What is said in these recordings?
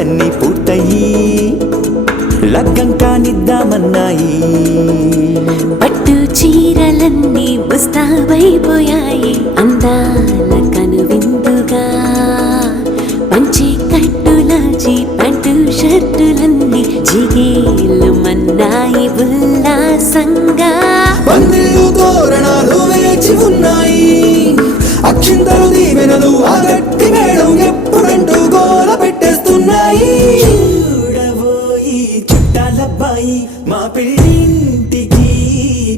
ఏర్పాట్లన్నీ పూర్తయి లగ్గం కానిద్దామన్నాయి. పట్టు చీరలన్నీ ముస్తాబైపోయాయి అందాల కనువిందుగా. పంచి కట్టులాచి ప్యాంటు షర్టులన్నీ జిగేలు మన్నాయి ఉల్లాసంగా. పందిళ్ళు తోరణాలు వేచి ఉన్నాయి, అక్షింతలు దీవెనలు ఆ గట్టి మేళం ఎప్పుడంటూ గోల పెట్టేస్తున్నాయి. చూడబోయి చుట్టాలబ్బాయి మా పెళ్ళింటికి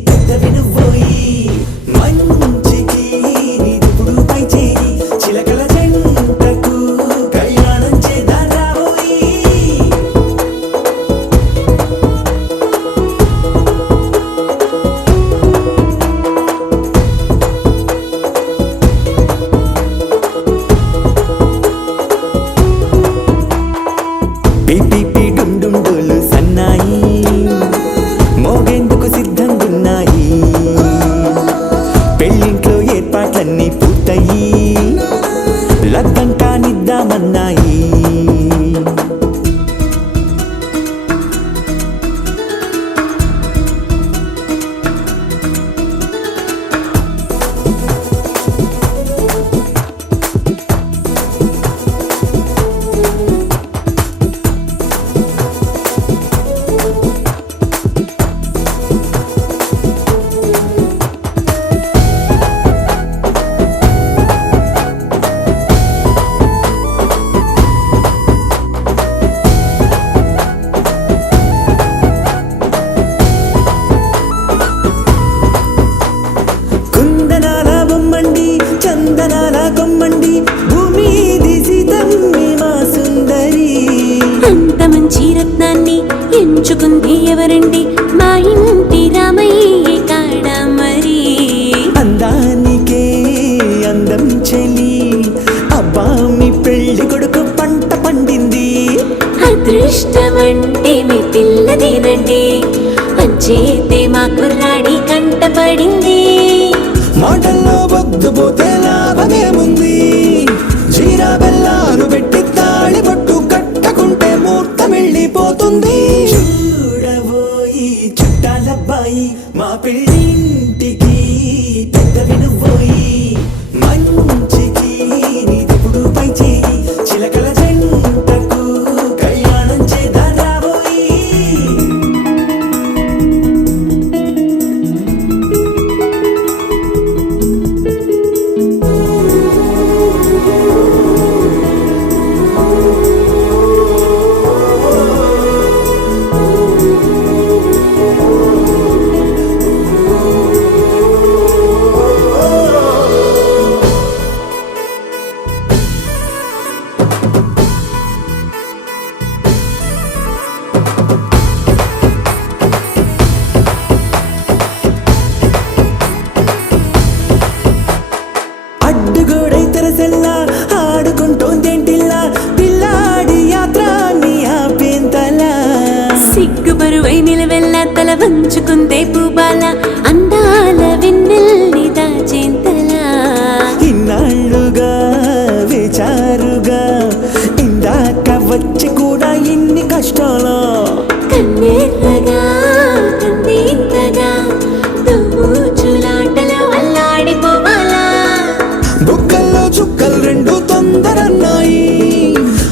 పెద్ద వినుబోయి. మంచికి నిదుపుడు పై చేయి చిలకల జంటకు కళ్యాణం చేద్దాం రాబోయి. పిపి డుండుండులు సన్నాయి మోగేందుకు సిద్ధంగున్నాయి. పెళ్ళింట్లో ఏర్పాట్లన్నీ పూర్తయి లగ్గం కానిద్దామన్నాయి. చందనాల కొమ్మండి భూమి దిశితమ్మి మా సుందరి. అంత మంచి రత్నాన్ని ఎంచుకుంది ఎవరండి? మా ఇంటి రామయ్య కాడ మరి. అందానికే అందం చెలి అబ్బా మీ పెళ్లి కొడుకు పంట పండింది. అదృష్టమంటే మీ పిల్లదేనండి, అంచేతే మా కుర్రాడి కంట పడింది. మాటల్లో బొద్దుపోతే లాభమేముంది, జీరా బెల్లాలు పెట్టి తాళి పట్టు కట్టకుంటే ముహూర్తం వెళ్ళిపోతుంది. చూడబోయి చుట్టాలబ్బాయి మా పెళ్ళింటికి పెద్ద వినుబోయి. మంచికి నిదుపుడు పై చేయి చిలకల జంటకు కళ్యాణం చేద్దాం రాబోయి. అడ్డుగోడై తెరసెల్లా ఆడుకుంటోందేంటిల్లా పిల్లాడి యాత్ర నీ ఆపేంతలా. సిగ్గుబరువై నిలవెల్లా తల వంచుకుందే పూబాల అందాల వెన్నెల్ని దాచేంతలా. ఇన్నాళ్ళుగా వేచారుగా ఇందాక వచ్చి కూడా ఇన్ని కష్టాలా. కన్నెర్రగా కందింతగా తుమ్ముచులాటలో అల్లాడిపోవాలా. బుక్కల్లో చుక్కలు రెండు తొందరన్నాయి,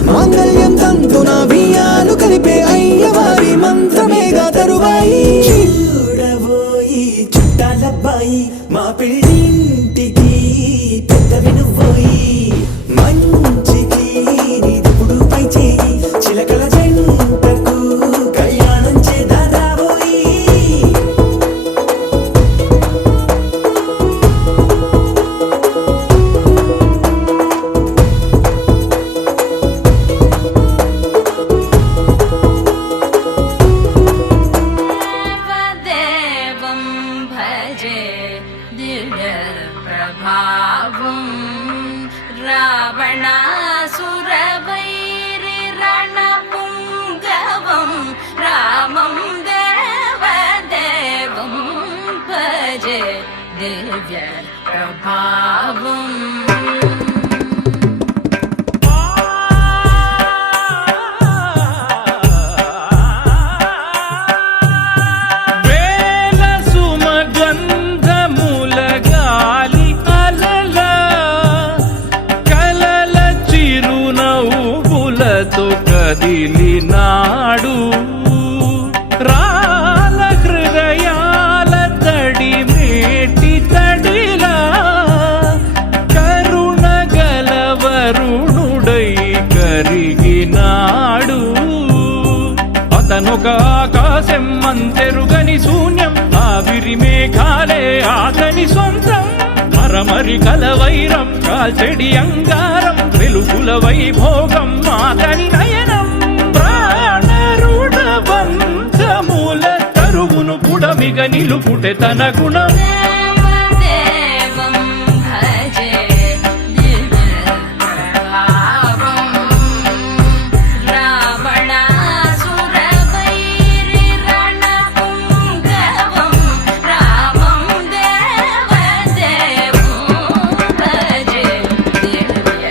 మాంగళ్యం తంతున బియ్యాలు కలిపే అయ్యవారి మంత్రమేగా తరువాయి. చూడబోయి చుట్టాలబ్బాయి మా పెళ్ళింటికి పెద్ద వినుబోయి. మంచికి నిదుపుడు పై చేయి చిలకల జంటకు కళ్యాణం చేద్దాం రాబోయి. దేవం భజే దివ్య ప్రభావం రావణాసురవైరి రణపుంగవం రామం దేవదేవం భజే దివ్య ప్రభావం. కలతో కదిలినాడు రాల హృదయాల తడి మేటి తడిలా కరుణ గలవరుణుడై కరిగినాడు అతనొక ఆకాశం అంతెరుగని శూన్యం ఆవిరి మేఘాలే ఆతని సొంతం మరమరి కలవైరం కాల్చెడి అంగారం వెలుగుల వైభోగం మాతని నయనం ప్రాణరుడ వంశముల తరువును పుడమిగ నిలుపుటె తన గుణం దేవం భజే దివ్యప్రభావం రావణాసురవైరి రణపుంగవం రామం దేవదేవం భజే దివ్యప్రభావం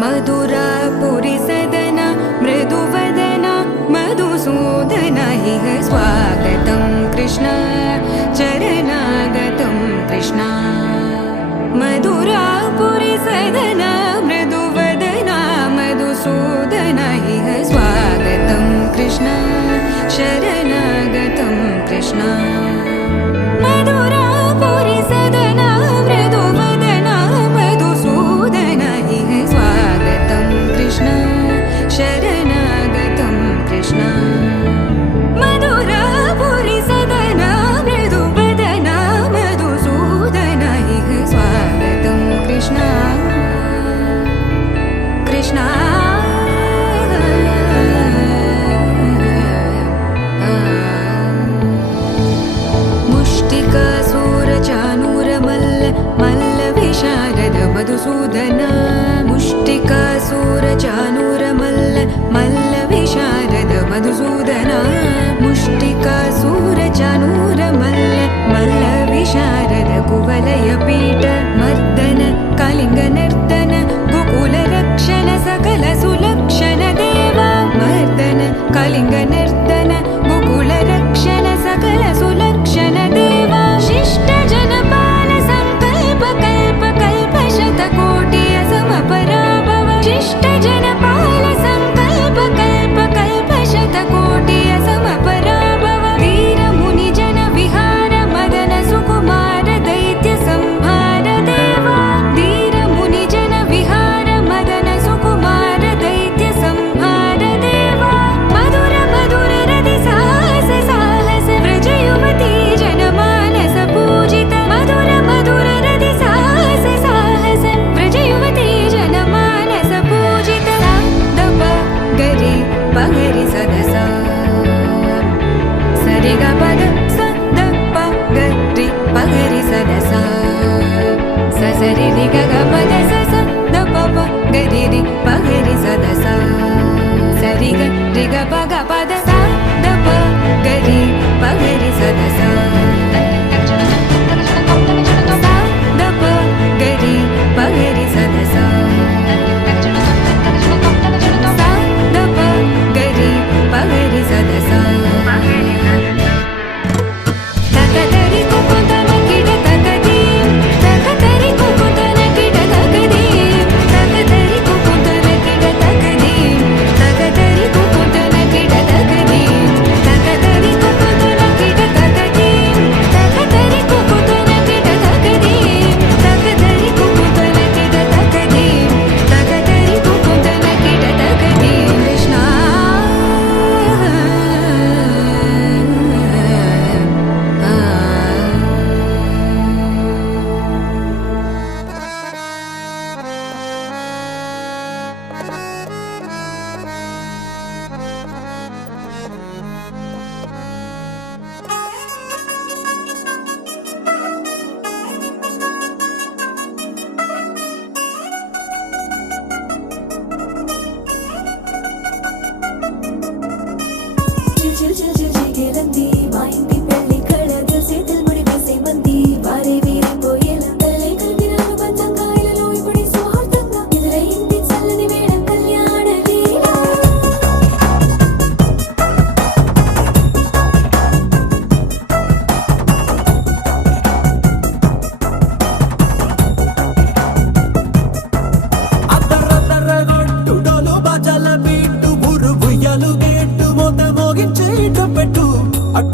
मधुरापुरि सदन मृदुवदन मधुसूदन इह स्वागतं कृष्ण चरणागतं कृष्ण मधुरापुरि सदन मृदुवदन मधुसूदन इह स्वागतं कृष्ण शरणागतं कृष्ण मधुरापुरि सदन मृदुवदन मधुसूदन इह स्वागतं कृष्ण शरणागतं कृष्ण मधुरापुरि सदन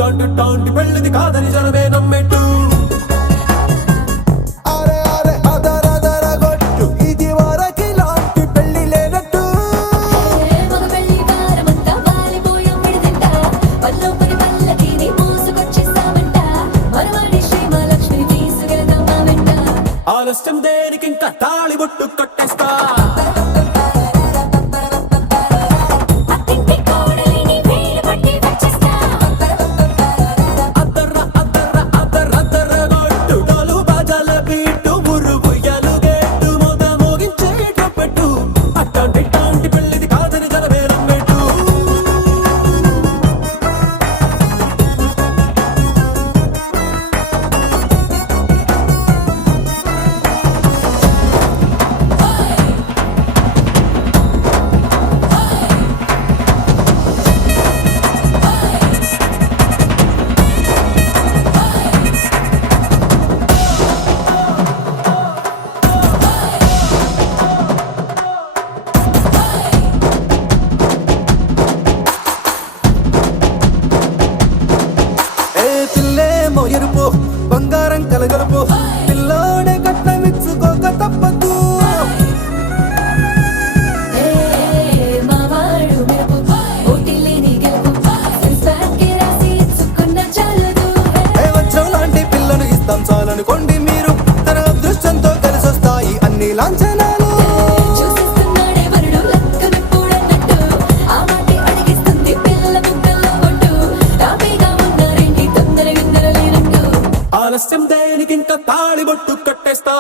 అట్టాంటి టాంటి పెళ్ళిది కాదని జనమే నమ్మెట్టు అరే అరే అదర అదర గొట్టు ఇది వరకి లాంటి పెళ్లి లేనట్టు మగ పెళ్లి వారమంతా వాలిపోయాం విడిదింట పల్లోపరి పల్లకిని మోసుకొచ్చేస్తామంట మరవాడి శ్రీమహాలక్ష్మిని తీసుకెళ్తాం మా వెంట ఆలస్యం దేనికి ఇంకా తాళి బొట్టు కట్టేస్తా అత్తింటి కోడలిని వేలు పట్టి వచ్చేస్తా అద్దర్ర అద్దర్ర అద్దర్ర అద్దర్ర గొట్టు డోలు బాజాల బీటు మురుగుయ్యలు గేటు మోత మోగించేటట్టు అట్టాంటి టాంటి పెళ్ళిది కాదని జనమే నమ్మెట్టు ఏ పిల్లేమో ఎరుపు బంగారం కలగలుపు పిల్లోడే కట్నమిచ్చుకోక తప్పదు మావాడు మెరుపు ఓటిల్లేని గెలుపు సెన్సార్కి రాసి ఇచ్చుకున్న చాలదు ఏ వజ్రం లాంటి పిల్లను ఇస్తాం చాలనుకోండి మీరు తన అదృష్టంతో కలిసొస్తాయి అన్ని లాంఛనాలు చూసిస్తున్నాడే వరుడు లక్కనెప్పుడన్నట్టు ఆ మాటే అడిగిస్తుంది పిల్ల ముక్కల్లో కొట్టు తాపీగా ఉన్నారేంటి తొందర విందర లేనట్టు ఆలస్యం దేనికి ఇంకా తాళి బొట్టు కట్టేస్తా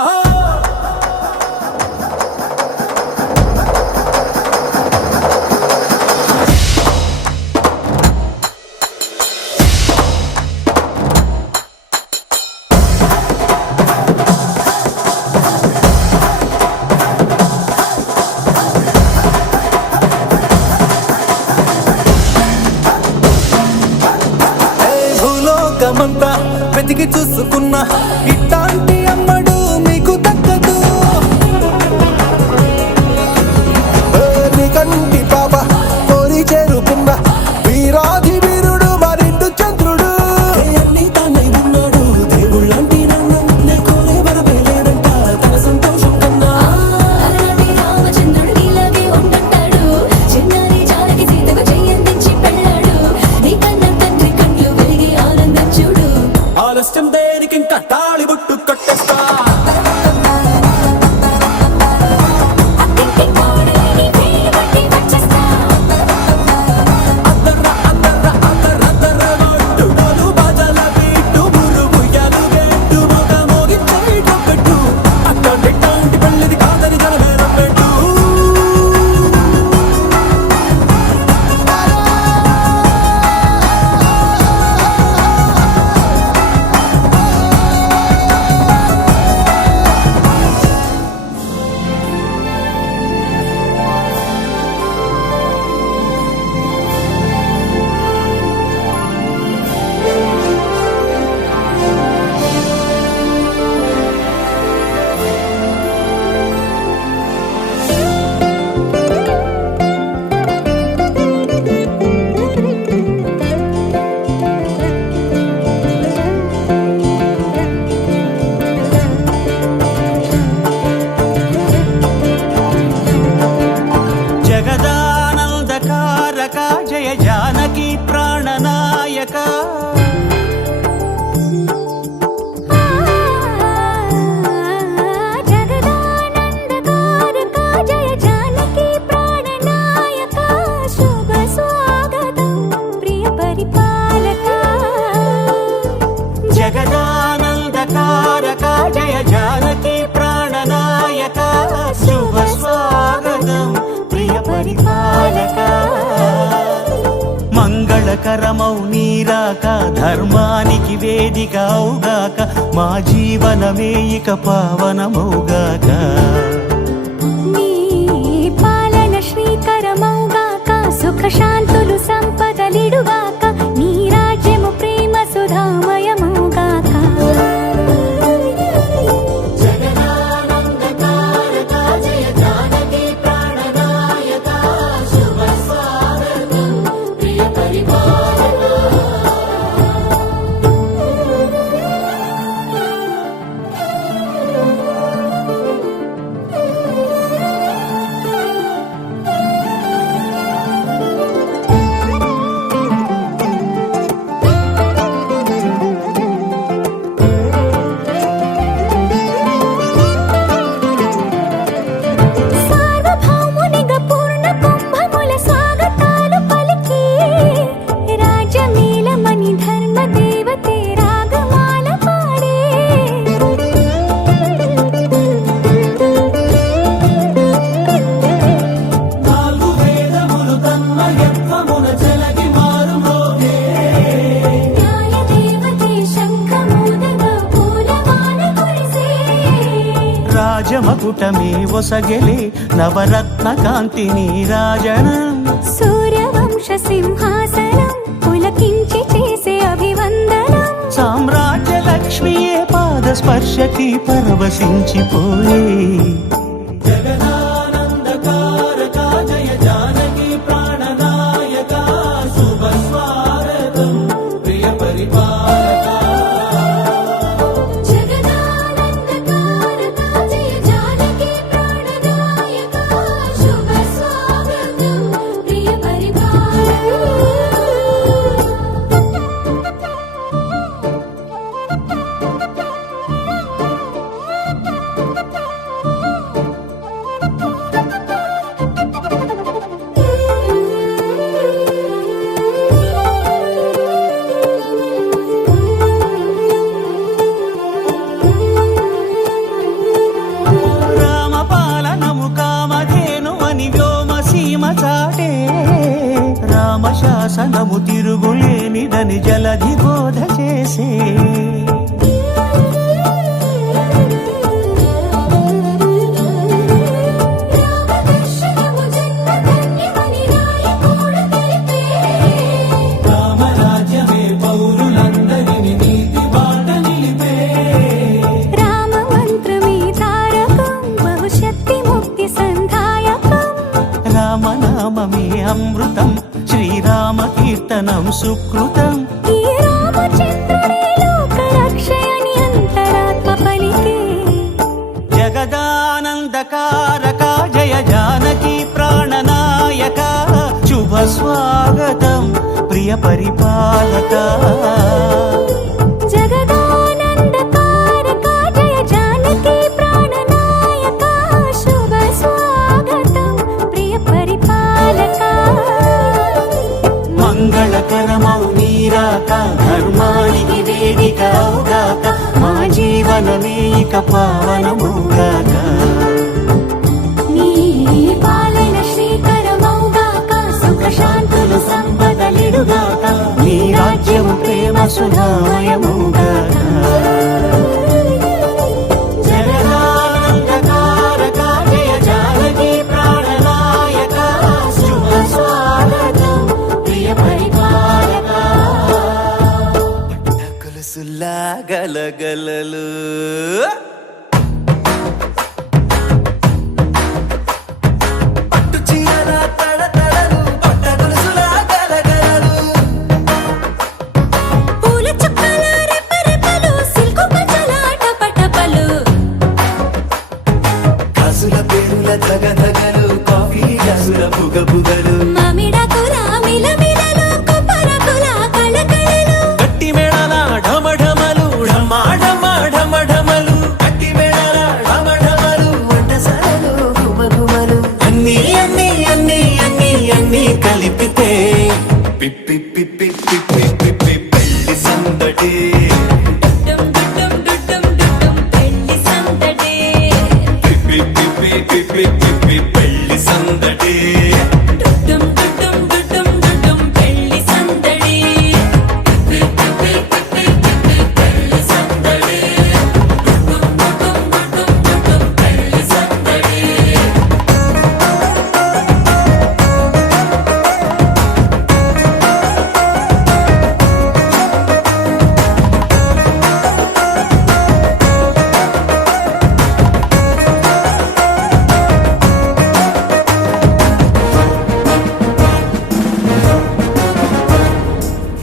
భూలోకమంతా వెతికి చూసుకున్నా ఇట్లాంటి అమ్మడు మీకు దక్కదు నీ కంటి పాప కోరి చేరుకున్న వీరాధి వీరుడు మరిండు చంద్రుడు అన్ని తానై ఉన్నాడు దేవుళ్ళంటి నన్ను కోరే వరమే లేదంట తన సంతోషం కన్నా అలాంటి రామచంద్రుడు ఇలాగే ఉండంటాడు చిన్నారి జానకి సీతకు చెయ్యందించి పెళ్ళాడు నీ కన్న తండ్రి కండ్లు వెలిగి ఆనందం చూడు ఆలస్యం దేనికి ఇంకా తాళి బొట్టు కట్టేస్తా అత్తింటి కోడలిని వేలు పట్టి వచ్చేస్తా అద్దర్ర అద్దర్ర అద్దర్ర అద్దర్ర గొట్టు డోలు బాజాల బీటు మురుగుయ్యలు గేటు మోత మోగించేటట్టు అట్టాంటి టాంటి పెళ్ళిది కాదని జనమే నమ్మెట్టు జగదానందకారక జయ జానకి ప్రాణనాయక జగదానందకారక జయ జానకి ప్రాణనాయక శుభ స్వాగతం ప్రియ పరిపాలక జగదానందకారక జయ జానకి ప్రాణనాయక శుభ స్వాగతం ప్రియ పరిపాలక మంగళకరమౌ నీరాక ధర్మానికి వేదిక అవుగాక మా జీవనమే ఇక పావనమౌగాక నీ పాలన శ్రీకరమౌగాక సుఖ శాంతులు సంపదలిడుగాక నీ రాజ్యము ప్రేమ సుధామయమౌగాక రాజమకుటమే ఒసగెలే నవరత్న కాంతి నీరాజనం సూర్యవంశ సింహాసనం పులకించి చేసే అభివందనం సామ్రాజ్య లక్ష్మియే పాద స్పర్శకి పరవశించిపోయే జగదానందకారక జయ జానకి ప్రాణనాయక శుభ స్వాగతం ప్రియ పరిపాలక జగదానందకారక జయ జానకి ప్రాణదాయక శుభ స్వాగతం ప్రియ పరిపాలక రామపాలనము కామధేను అని వ్యోమ సీమ చాటే రామశాసనము తిరుగులేనిదని జలధి బోధ చేసే రామదర్శనము జన్మధన్యమని రాయకూడ తెలిపే రామరాజ్యమే పౌరులందరిని నీతి బాట నిలిపే రామ మంత్రమే తారకం బహుశక్తి ముక్తి సంధాయకం రామనామమే అమృతం శ్రీరామ కీర్తనం సుకృతం ఈ రామచంద్రుడే లోక రక్షయని అంతరాత్మ పలికే జగదానందకారక జయ జానకి ప్రాణనాయక శుభ స్వాగతం ప్రియ పరిపాలక జగదానందకారక జయ జానకి ప్రాణనాయక శుభ స్వాగతం ప్రియ పరిపాలక మంగళకరమౌ నీరాక ధర్మానికి వేదిక అవుగాక మా జీవనమే ఇక పావనముగాక నీ పాలన శ్రీకరమౌగాక సుఖ శాంతులు సంపదలిడుగాక నీ రాజ్యము ప్రేమ సుధామయముగాక జగదానందకారక జయ జానకి ప్రాణనాయక శుభ స్వాగతం ప్రియ పరిపాలక పట్టకులుసుల్లా గలగలలు పట్టు చీరల తడతడలు పట్టకులుసులా గలగలలు పూల చుక్కల రెపరెపలు సిల్కు పచ్చలాట పటపలు కాసుల పేరుల ధగధగలు కాఫీ గ్లాసుల బుగబుగలు మామిడాకుల మిలమిలలు కొబ్బరకుల కళకళలు గట్టి మేళల ఢమఢమలు ఢమాఢమఢమఢమలు గట్టి మేళల ఢమఢమలు వంటసాలలు గుమగుమలు అన్నీ అన్నీ అన్నీ అన్నీ అన్నీ కలిపితే పిప్పి పిప్పి పిప్పి పిప్పి పెళ్లి సందడి డుమ్ డుమ్ డుమ్ డుమ్ పెళ్లి సందడి పిప్పి పిప్పి పిప్పి పిప్పి పెళ్లి సందడి డుమ్ డుమ్ డుమ్ డుమ్ పెళ్లి సందడి పిప్పి పిప్పి పిప్పి పెళ్లి సందడి డుమ్ డుమ్ డుమ్ పెళ్లి సందడి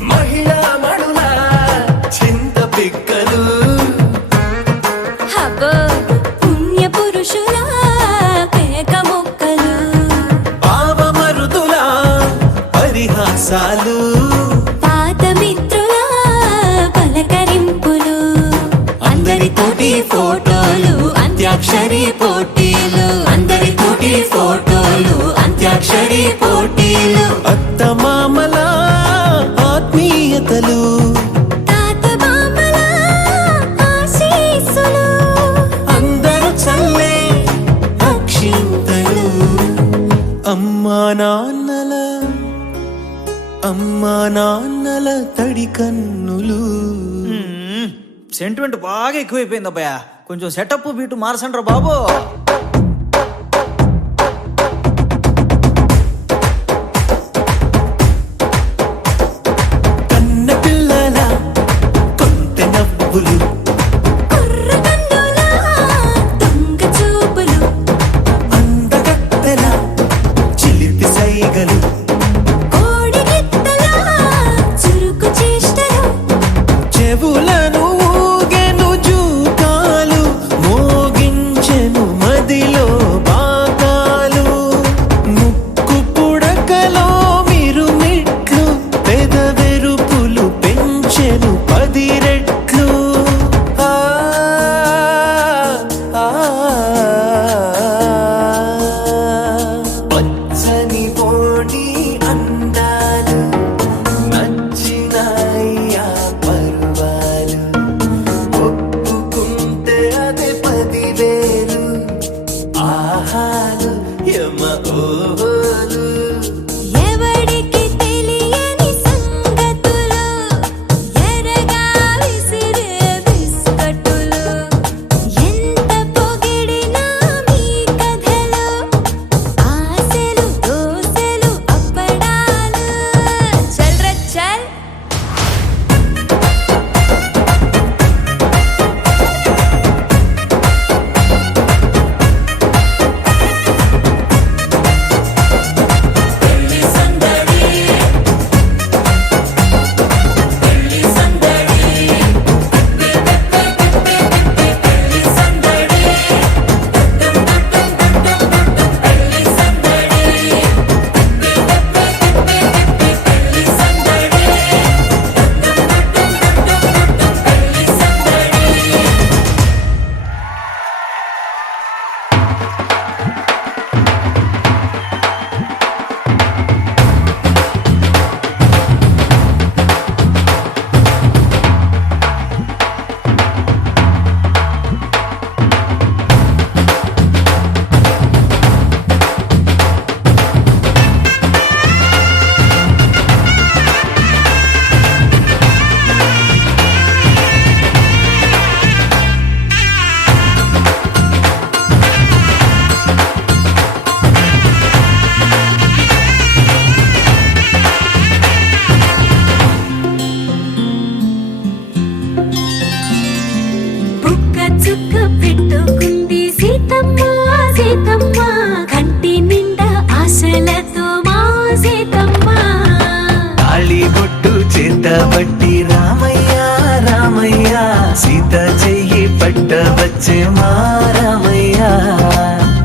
మహిళా మణుల చింత పిక్కలు హబ్బో పుణ్య పురుషుల పేక మొక్కలు పావమరుదుల పరిహాసాలు పాత మిత్రుల పలకరింపులు అందరితోటి ఫోటోలు అంత్యాక్షరి పోటీలు అందరితోటి ఫోటోలు అంత్యాక్షరి పోటీలు అత్తమామల ఆత్మీయతలు తాత బామల ఆశీస్సులు అందరూ చల్లే అక్షింతలు అమ్మా నాన్నల తడి కన్నులు సెంటిమెంట్ బాగా ఎక్కువైపోయింది అబ్బాయా కొంచెం సెటప్ బీటు మార్చండ్రా బాబు. కన్న పిల్లల కొంటె నవ్వులు కుర్రకన్నులా దొంగ చూపులు అందగత్తెల చిలిపి సైగలు కోడిగిత్తలా చురుకు చేష్టలు చెవులను ఊగెను జూకాలు మోగించెను మదిలో బాకాలు ముక్కు పుడకలో మిరుమిట్లు పెదవెరుపులు పెంచెను 10 రెట్లు ఆ, ఆ, పచ్చని పోనీ అందాలు నచ్చినాయ్యా పరువాలు ఒప్పుకుంటే అదే 10,000 ఆహాలు యమ ఓహోలు ఎవడికి తెలియని సంగతులు ఎరగా విసిరే బిస్కట్టులు ఎంత పొగిడినా మీ కథలు ఆశలు దోసెలు అప్పడాలు చల్ రే చల్ బుక్క చుక్క పెట్టుకుంది సీతమ్మ సీతమ్మ కంటి నిండా ఆశలతో మా సీతమ్మ తాళి బొట్టు చేతబట్టి రామయ్య రామయ్య సీత చెయ్యి పట్టవచ్చే మా రామయ్య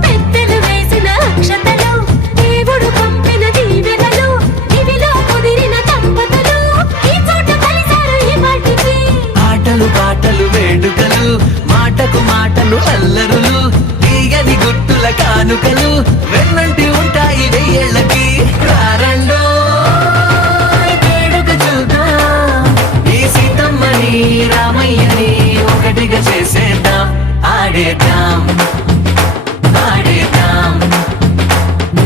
పెద్దలు వేసిన అక్షతలు దేవుడు పంపిన దీవెనలు ఇవిలో కుదిరిన దంపతులు ఈ చోట కలిసారు ఈ మాటికి ఆటలు పాటలు వేడుకలు మాటకు మాటలు అల్లరులు తీయని గుట్టుల కానుకలు వెన్నంటి ఉంటాయి 1000 ఏళ్ళకి రారండో వేడుక చూద్దాం ఈ సీతమ్మని రామయ్యని ఒకటిగా చేసేద్దాం ఆడేద్దాం ఆడేద్దాం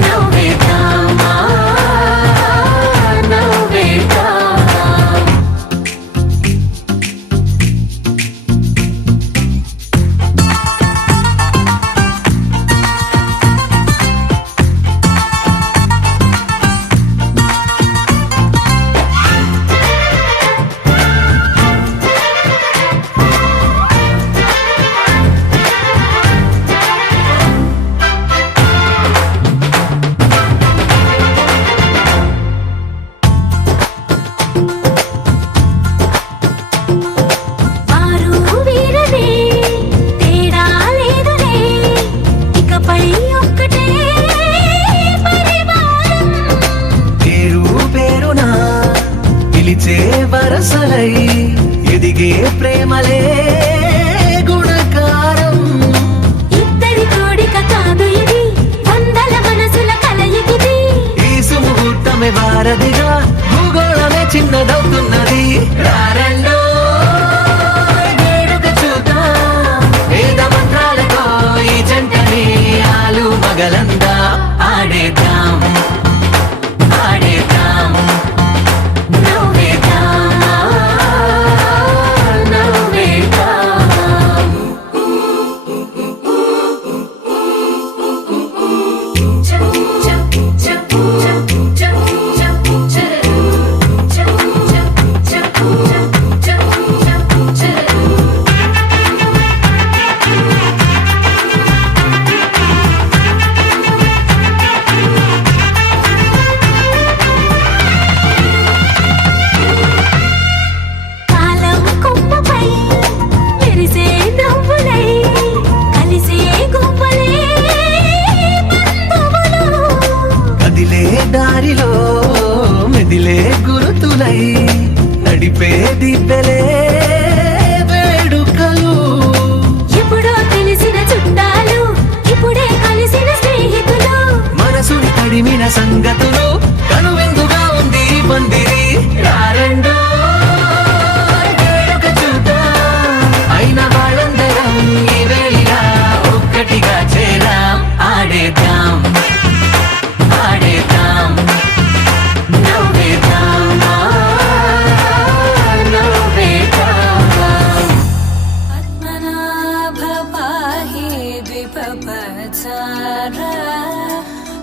నవ్వేద్దాం నవ్వేద్దాం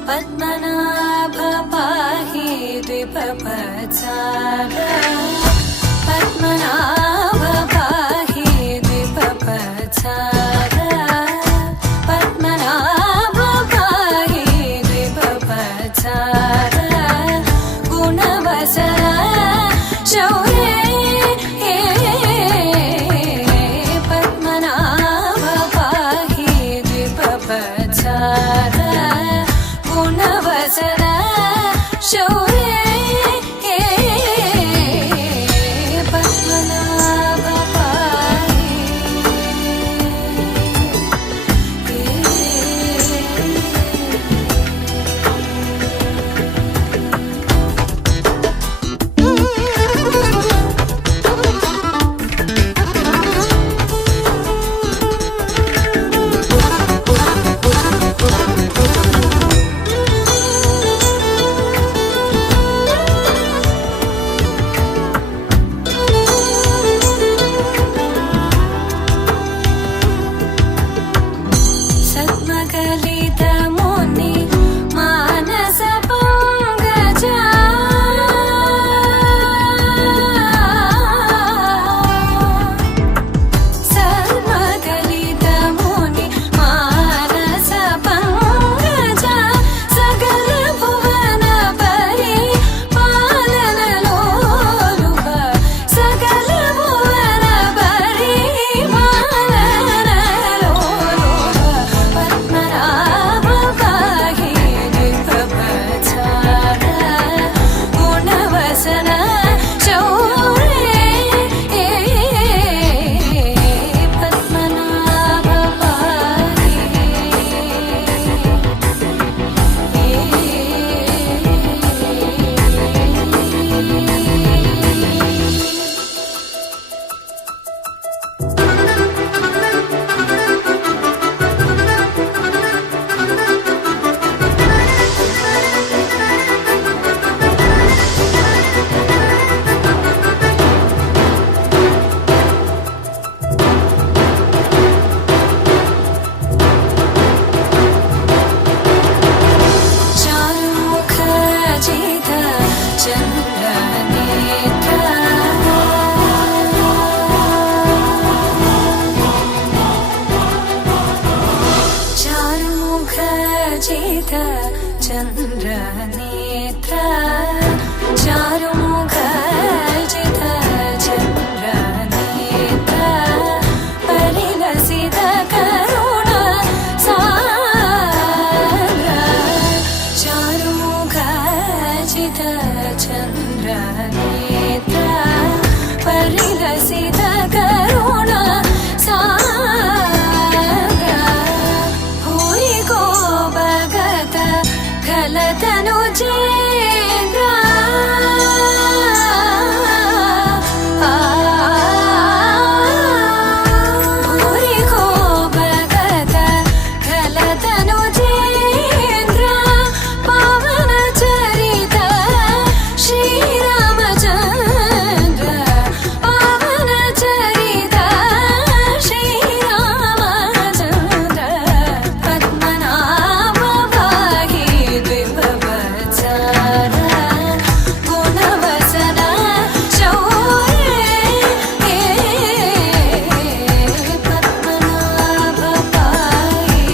పద్మనాభ పాహి ద్విపపచార పద్మనాభ పాహి ద్విపపచార పద్మనాభ పాహి ద్విపపచార గుణవసర శౌర్య పద్మనాభ పాహి ద్విపపచార గుణవసర శౌర్య పద్మనాభ పాహి సద్మగలిత ముని మానస పంగజ సద్మగలిత ముని మానస పంగజ సకల భువన పరి పాలనలోలుక సకల భువన పరి పాలనలోలుక పద్మనాభ పాహి ద్విపపచార గుణవసన శౌర్య పద్మనాభ పాహి చారుముఖ జిత చంద్రనేత్ర చారుముఖ జిత చంద్రనేత్ర చారుముఖ జిత చంద్రనేత్ర పరిలసిత కరుణ సాగర చారుముఖ జిత చంద్రనేత్ర పరిలసిత కరుణ సాగర భూరి గో భగత గలతను చేంద్ర భూరి గో భగత గలతను చేంద్ర పవన చరిత శ్రీరామచంద్ర పవన చరిత శ్రీరామచంద్ర పద్మనాభ పాహి ద్విపపచార గుణవసన శౌర్య పద్మనాభ పాహి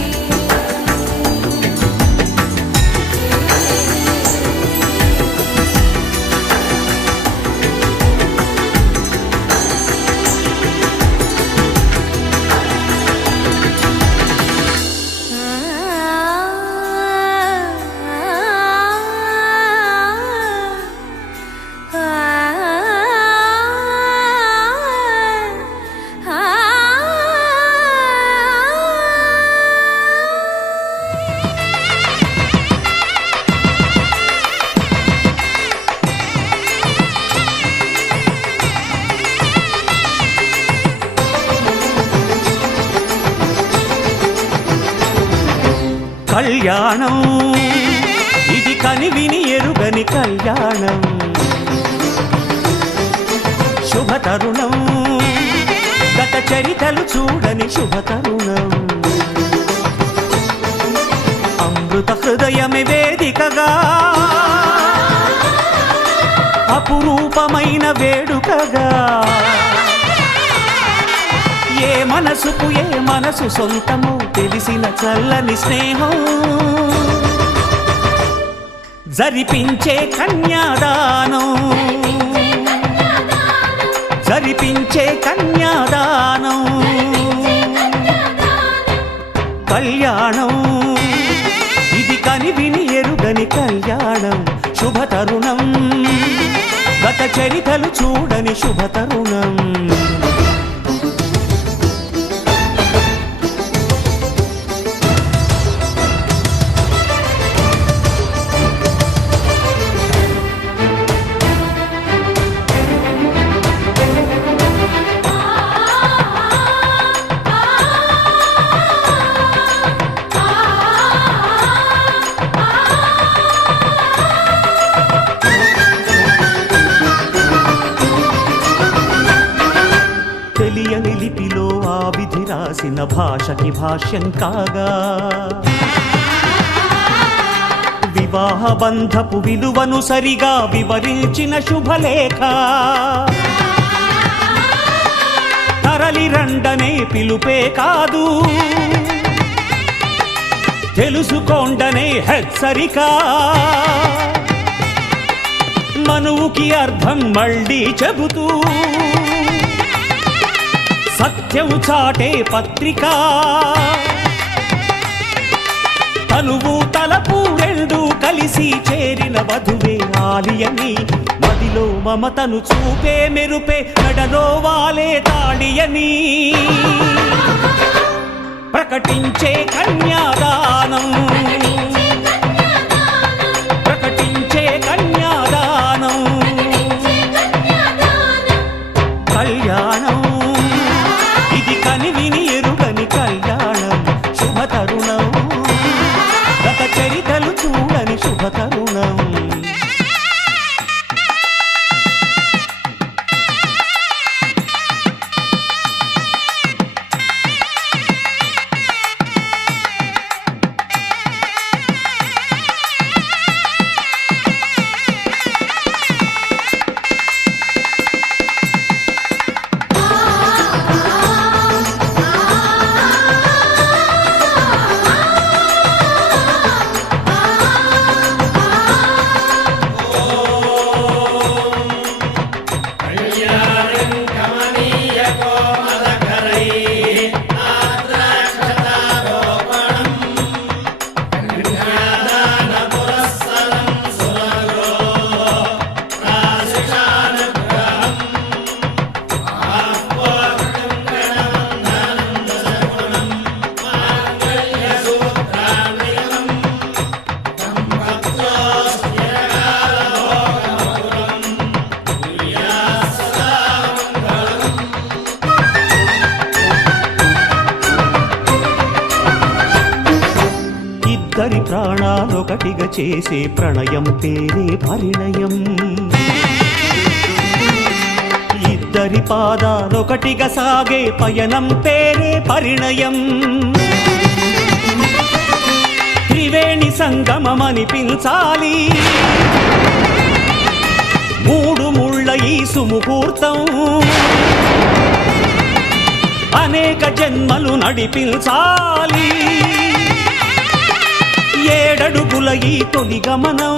కళ్యాణం ఇది కనివిని ఎరుగని కళ్యాణం శుభతరుణం గత చరితలు చూడని శుభతరుణం అమృత హృదయమే వేదికగా అపురూపమైన వేడుకగా ఏ మనసుకు ఏ మనసు సొంతమో తెలిసిన చల్లని స్నేహం జరిపించే కన్యాదానం జరిపించే కన్యాదానం కళ్యాణం ఇది కనివిని ఎరుగని కళ్యాణం శుభతరుణం గత చరితలు చూడని శుభతరుణం తెలియని లిపిలో ఆ విధి రాసిన భాషకి భాష్యం కాగా వివాహ బంధపు విలువను సరిగా వివరించిన శుభలేఖ తరలి రండనే పిలుపే కాదు తెలుసుకోండనే హెచ్చరిక మనువుకి అర్థం మళ్ళీ చెబుతూ సత్యం చాటే పత్రిక తనువు తలపు రెండు కలిసి చేరిన వధువే ఆలియని మదిలో మమతను చూపే మెరుపే మెడలో వాలే తాళియని ప్రకటించే కన్యాదానం ప్రకటించే కన్యాదానం కళ్యాణం ఇది కనివిని ఎరుగని కళ్యాణం శుభతరుణం గత చరితలు చూడని శుభతరుణం ఇద్దరి ప్రాణాలొకటిగా చేసే ప్రణయం పేరే పరిణయం ఇద్దరి పాదాలొకటిగా సాగే పయనం పేరే పరిణయం త్రివేణి సంగమమనిపించాలి మూడు ముళ్ళ ఈ సుముహూర్తం అనేక జన్మలు నడిపించాలి ఏడడుగుల ఈ తొలి గమనం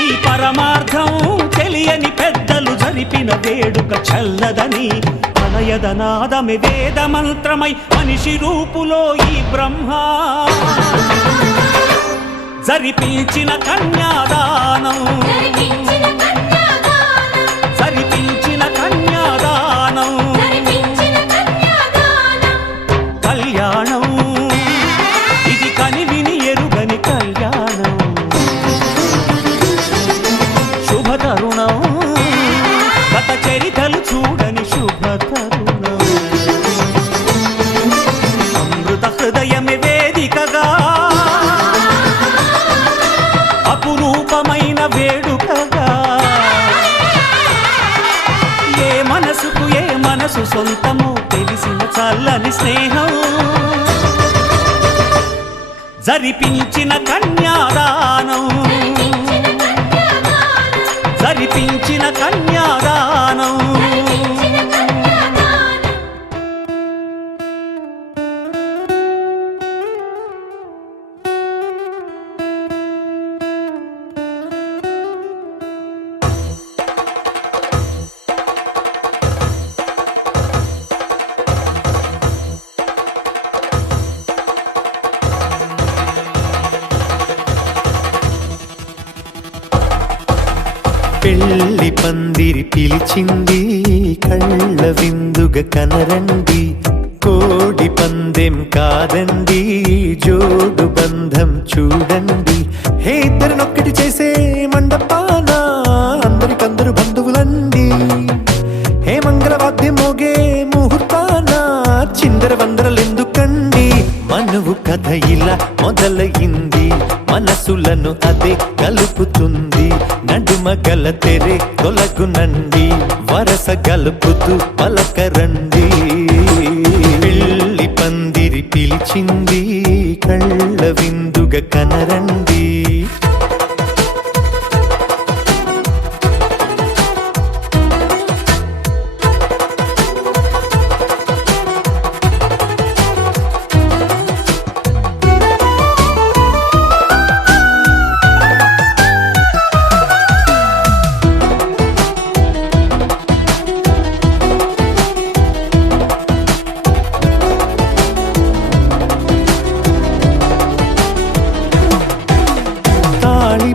ఈ పరమార్థం తెలియని పెద్దలు జరిపిన వేడుక చల్లదని అనయదనాదమి వేద మంత్రమై మనిషి రూపులో ఈ బ్రహ్మ జరిపించిన కన్యాదానం జరిపించిన కన్యాదానం కళ్యాణం ఇది కనివిని ఎరుగని కళ్యాణం శుభతరుణం గత చరితలు చూడని శుభతరుణం అమృత హృదయమే వేదికగా అపురూపమైన వేడుకగా ఏ మనసుకు ఏ మనసు సొంతమో తెలిసిన చల్లని స్నేహం జరిపించిన కన్యాదానం జరిపించిన కన్యాదానం పెళ్లి పందిరి పిలిచింది కళ్ళ విందుగా కనరండి కోడి పందెం కాదండి జోడు బంధం చూడండి హే ఇద్దరినొక్కటి చేసే మండపాన అందరికందరు బంధువులండి హే మంగళవాద్యం మోగే ముహూర్తాన చిందర వందరలెందుకండి మనువు కథ ఇలా మొదలయింది మనసులను అదే కలుపుతుంది నడుమ గల తెరే తొలగునండి వరస గలుపుతూ పలకరండి పెళ్లి పందిరి పిలిచింది కళ్ళ విందుగా కనరండి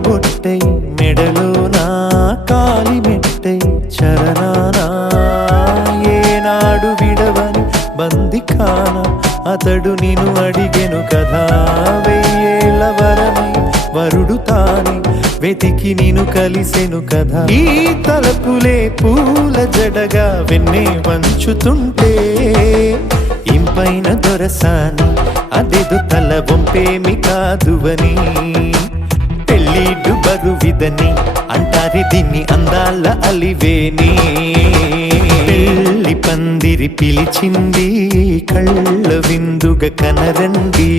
బొట్టై మెడలోనా కాలి మెట్టై చరణానా ఏనాడు విడవని బందిఖాన అతడు నిన్ను అడిగెను కదా వెయ్యేళ్ళ వరమై వరుడు తానే వెతికి నిన్ను కలిసెను కదా ఈ తలపులే పూల జడగా వెన్నే వంచుతుంటే ఇంపైన దొరసాని అదేదో తల వంపేమి కాదువని పెళ్ళిడు బరువిదని అంటారే దీన్ని అందాల అలివేని పెళ్లి పందిరి పిలిచింది కళ్ళ విందుగా కనరండి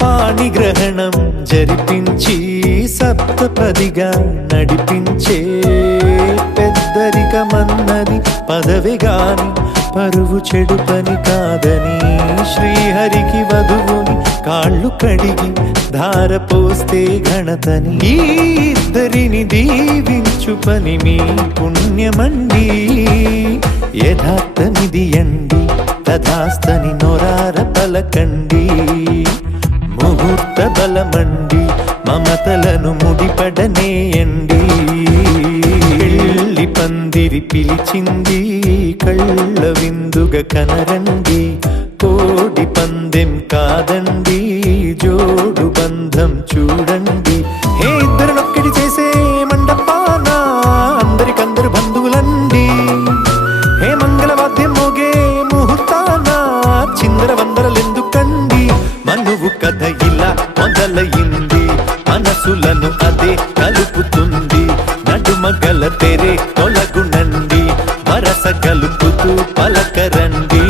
పాణిగ్రహణం జరిపించి సప్తపదిగా నడిపించే పెద్దరికమన్నది పదవి గాని పరువు చెడు పని కాదని శ్రీహరికి వధువుని కాళ్ళు కడిగి ధార పోస్తే ఘనతని ఈ ఇద్దరిని దీవించు పని మీ పుణ్యమండి యథార్థమిది అండి తథాస్తని నొరార పలకండి ముహూర్త బలమండి మమతలను ముడిపడనేయండి పెళ్లి పందిరి పిలిచింది కళ్ళ విందుగా కనరండి కోడి పందెం కాదండి జోడు బంధం చూడండి హే ఇద్దరినొక్కటి చేసే మండపాన అందరికందరు బంధువులండి హే మంగళవాద్యం మోగే ముహూర్తాన చిందర వందరలెందుకండి మనువు కథ ఇలా మొదలయింది మనసులను అదే కలుపుతుంది నడుమ గల తెరే తొలగునండి వరస కలుపుతూ పలకరండి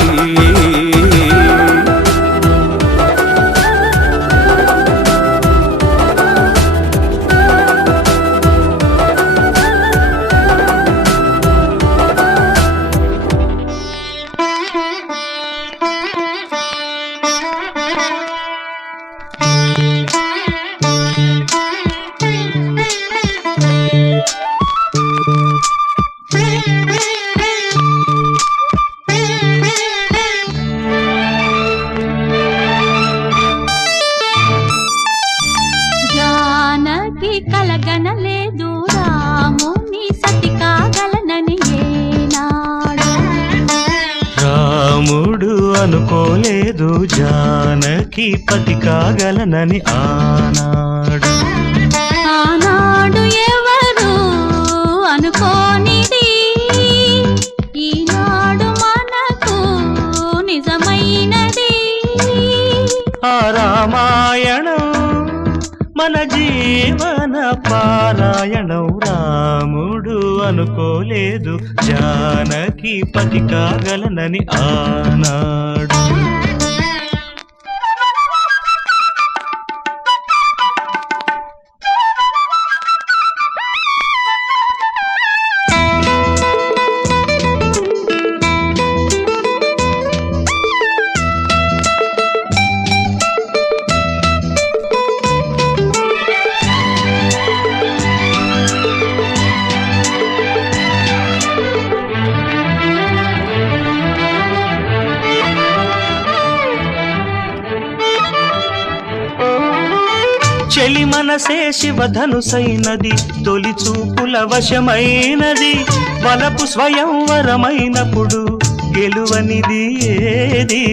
Thank you. అనుకోలేదు జానకి పతి కాగలనని ఆనాడు. ఆనాడు ఎవరు అనుకోనిది ఈనాడు మనకు నిజమైనది. ఆ రామాయణం మన జీవన పారాయణం. రాముడు అనుకోలేదు జానకి పతి కాగలనని ఆనాడు. చెలి మనసే శివధనుసైనది, తొలి చూపుల వశమైనది. వలపు స్వయంవరమైనప్పుడు గెలువనిది ఏది?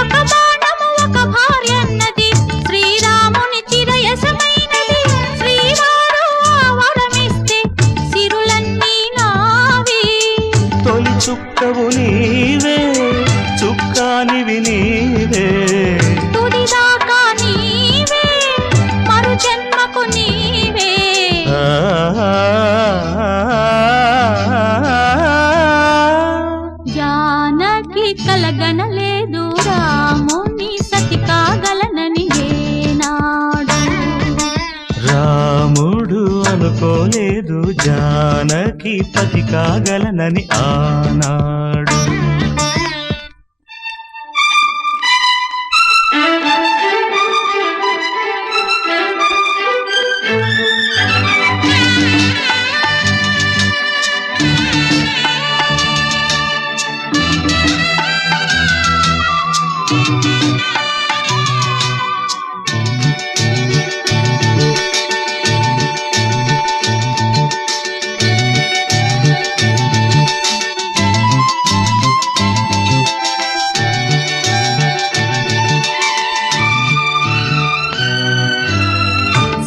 ఒక బాణము ఒక భార్య అన్నది, శ్రీరాముని చిరయసమైనది. శ్రీవారు ఆ వరమిస్తే సిరులన్నీ నావి. తొలి చుక్కవు నీవే, చుక్కానివి నీవే. తుదిదాకా నీవే, మరు జన్మకు నీవే. జానకి కలగనలేదు రాముని సతి కాగలనని ఏనాడు. రాముడు అనుకోలేదు జానకి పతి కాగలనని ఆనాడు.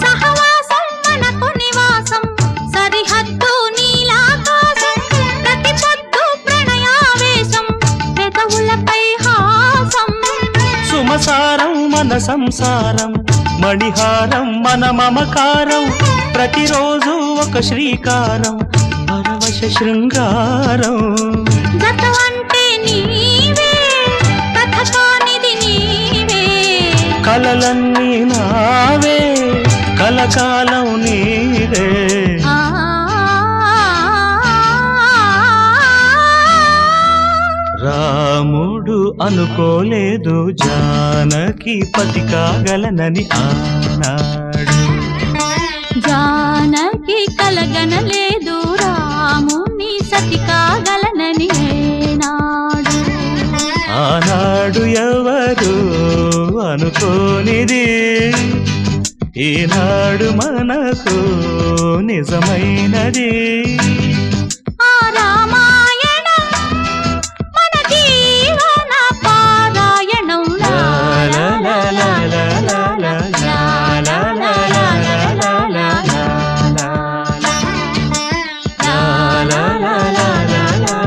సహవాసం మనకు నివాసం, సరిహద్దు నీలాకాశం. ప్రతి పొద్దు ప్రణయావేశం, పెదవులపై హాసం. సుమసారం మన సంసారం, మణిహారం మన మమకారం. ప్రతిరోజు ఒక శ్రీకారం, పరవశ శృంగారం. జత అంటే నీవే, కథ కానిది నీవే. కలలన్నీ నావే, కలకాలం నీవే. ఆ రాముడు అనుకోలేదు జానకి పతి కాగలనని ఆనాడు. జానకి కలగనలేదు రాముని సతి కాగలనని ఏనాడు. ఆనాడు ఎవరు అనుకోనిది ఈనాడు మనకు నిజమైనది. ఆ రామాయణం మన జీవన పారాయణం. లా లా లా లా లా లా లా లా లా లా లా లా లా లా లా. లా లా లా లా లా లా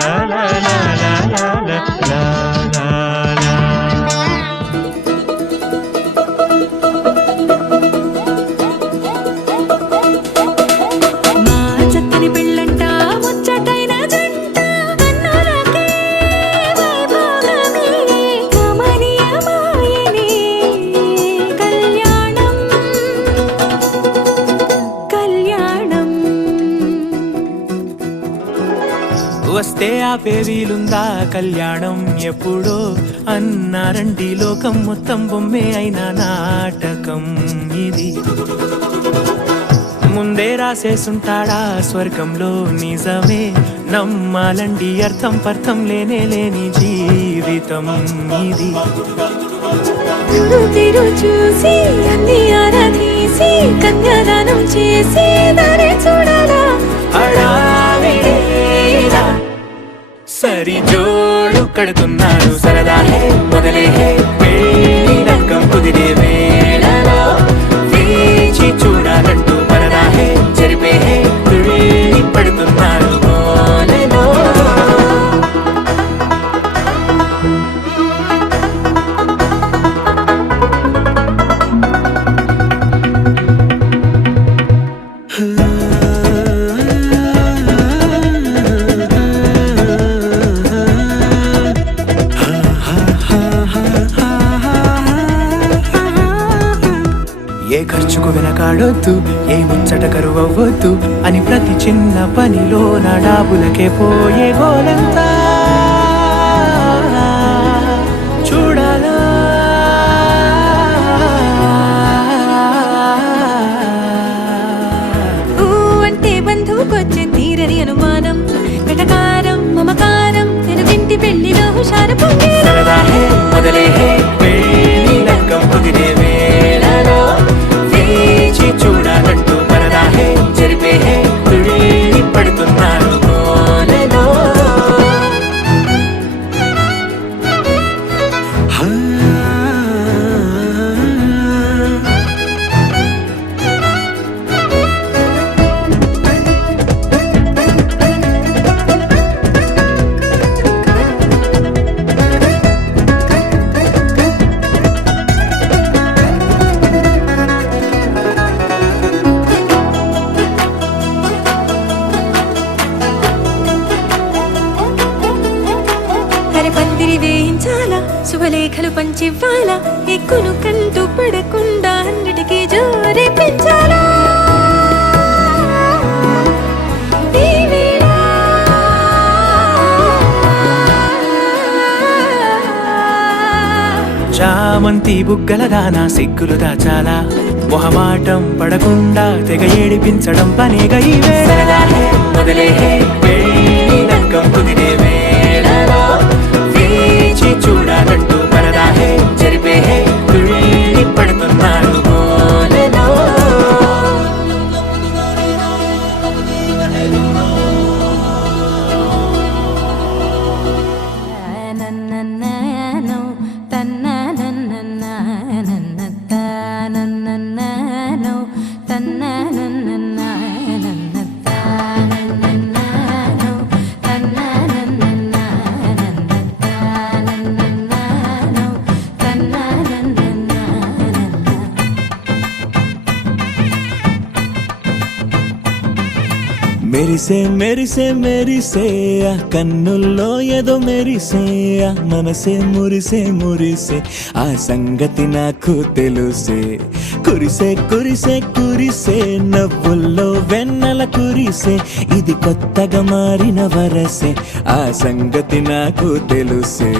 లా లా లా లా లా లా. మా చక్కని పెళ్ళంట ముచ్చటైన జంట కన్నులకే వైభోగమే కమనీయమాయనే కళ్యాణం కళ్యాణం. వస్తే ఆపే వీలుందా కళ్యాణం ఎప్పుడో అన్నారండి. లోకం మొత్తం బొమ్మే అయిన నాటకం ఇది. ముందే రాసేసుంటాడా స్వర్గంలో నిజమే. నమ్మాలండి అర్థం పర్థం లేనే లేని జీవితం ఇది. తిరు చూసి అన్ని ఆరాధీసి కన్యాదానం చేసి దారి చూడాలా. హడావిడిలా సరి జోడు కడుతున్నాడు సరదా హే మొదలే హే పెళ్లి లగ్గం కుదిరే వేళలో వేచి చూడాలంటూ పరదా హే జరిపే హే తుళ్ళి పడుతున్నాడు కోనెలో ఏ ఖర్చుకు వెనకాడొద్దు ఏ ముచ్చట కరువవ్వద్దు అని ప్రతి చిన్న పనిలో నా డాబులకే పోయే గోలంతా చూడాలా ఊ అంటే బంధువుకొచ్చే తీరని అనుమానం వెటకారం మమకారం తెలుగింటి పెళ్లిలో హుషారు పొంగే సరదా హే మొదలే హే పెళ్లి లగ్గం కుదిరే వేళలో వేచి చూడాలంటూ పరదా హే జరిపే హే తుళ్ళి పడుతున్నాడు కోనెలో పందిరి వేయించాలా శుభలేఖలు పంచివ్వాలా ఎక్కును కంటూ పడకుండా అన్నిటికీ జోరే పెంచాలా ఈ వేళ చామంతి బుగ్గల దానా సిగ్గులు దాచాలా మొహమాటం పడకుండా తెగ ఏడిపించడం పనేగా ఈ వేళ మొదలే హే పెళ్లి లగ్గం కుదిరే వేళలో వేచి చూడాలంటూ పరదా హే జరిపే హే తుళ్ళి పడుతున్నాడు కోనెలో నన్నన్ననో తన్ననన్ననన్ననన్ననో తన్ననన్ననన్ననన్ననో తన్ననన్ననన్ననన్ననో తన్ననన్ననన్ననన్ననో మెరిసే మెరిసే మెరిసే ఆ కన్నుల్లో ఏదో మెరిసే ఆ మనసే మురిసే మురిసే ఆ సంగతి నాకు తెలుసే కురిసే కురిసే కురిసే నవ్వుల్లో వెన్నెల కురిసే ఇది కొత్తగా మారిన వరసే ఆ సంగతి నాకు తెలుసే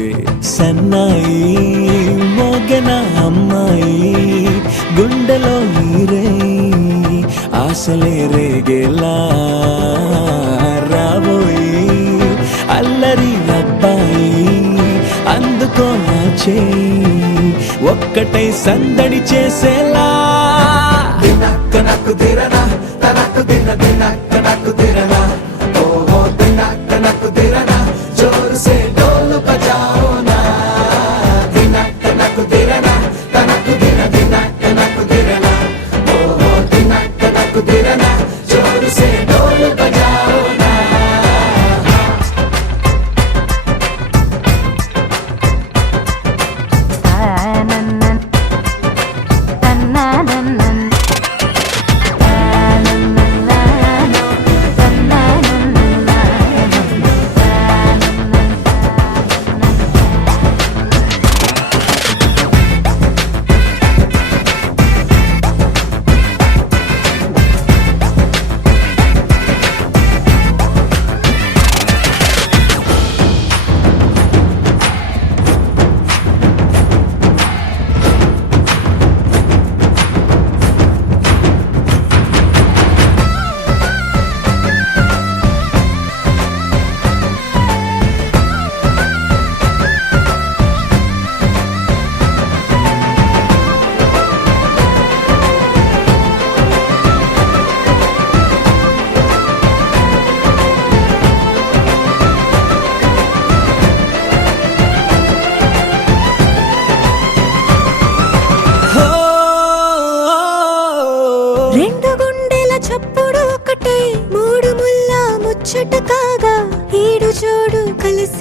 సన్నాయి మోగన అమ్మాయి గుండెలో నీరే ఆశలే రేగేలా రాబోయి అల్లరి అబ్బాయి అందుకో నా చేయి ఒక్కటై సందడి చేసేలా దినక్క నక్కు దిరనా తనక్కు దిన దినక్క నక్కు దిరనా ఓహో దినక్క నక్కు దిరనా జోరు సే డోలు బజాओ నా దినక్క నక్కు దిరనా తనక్కు దిన దినక్క నక్కు దిరనా ఓహో దినక్క నక్కు దిరనా జోరు సే డోలు బజాओ నా తన్ననన్ననన్ననో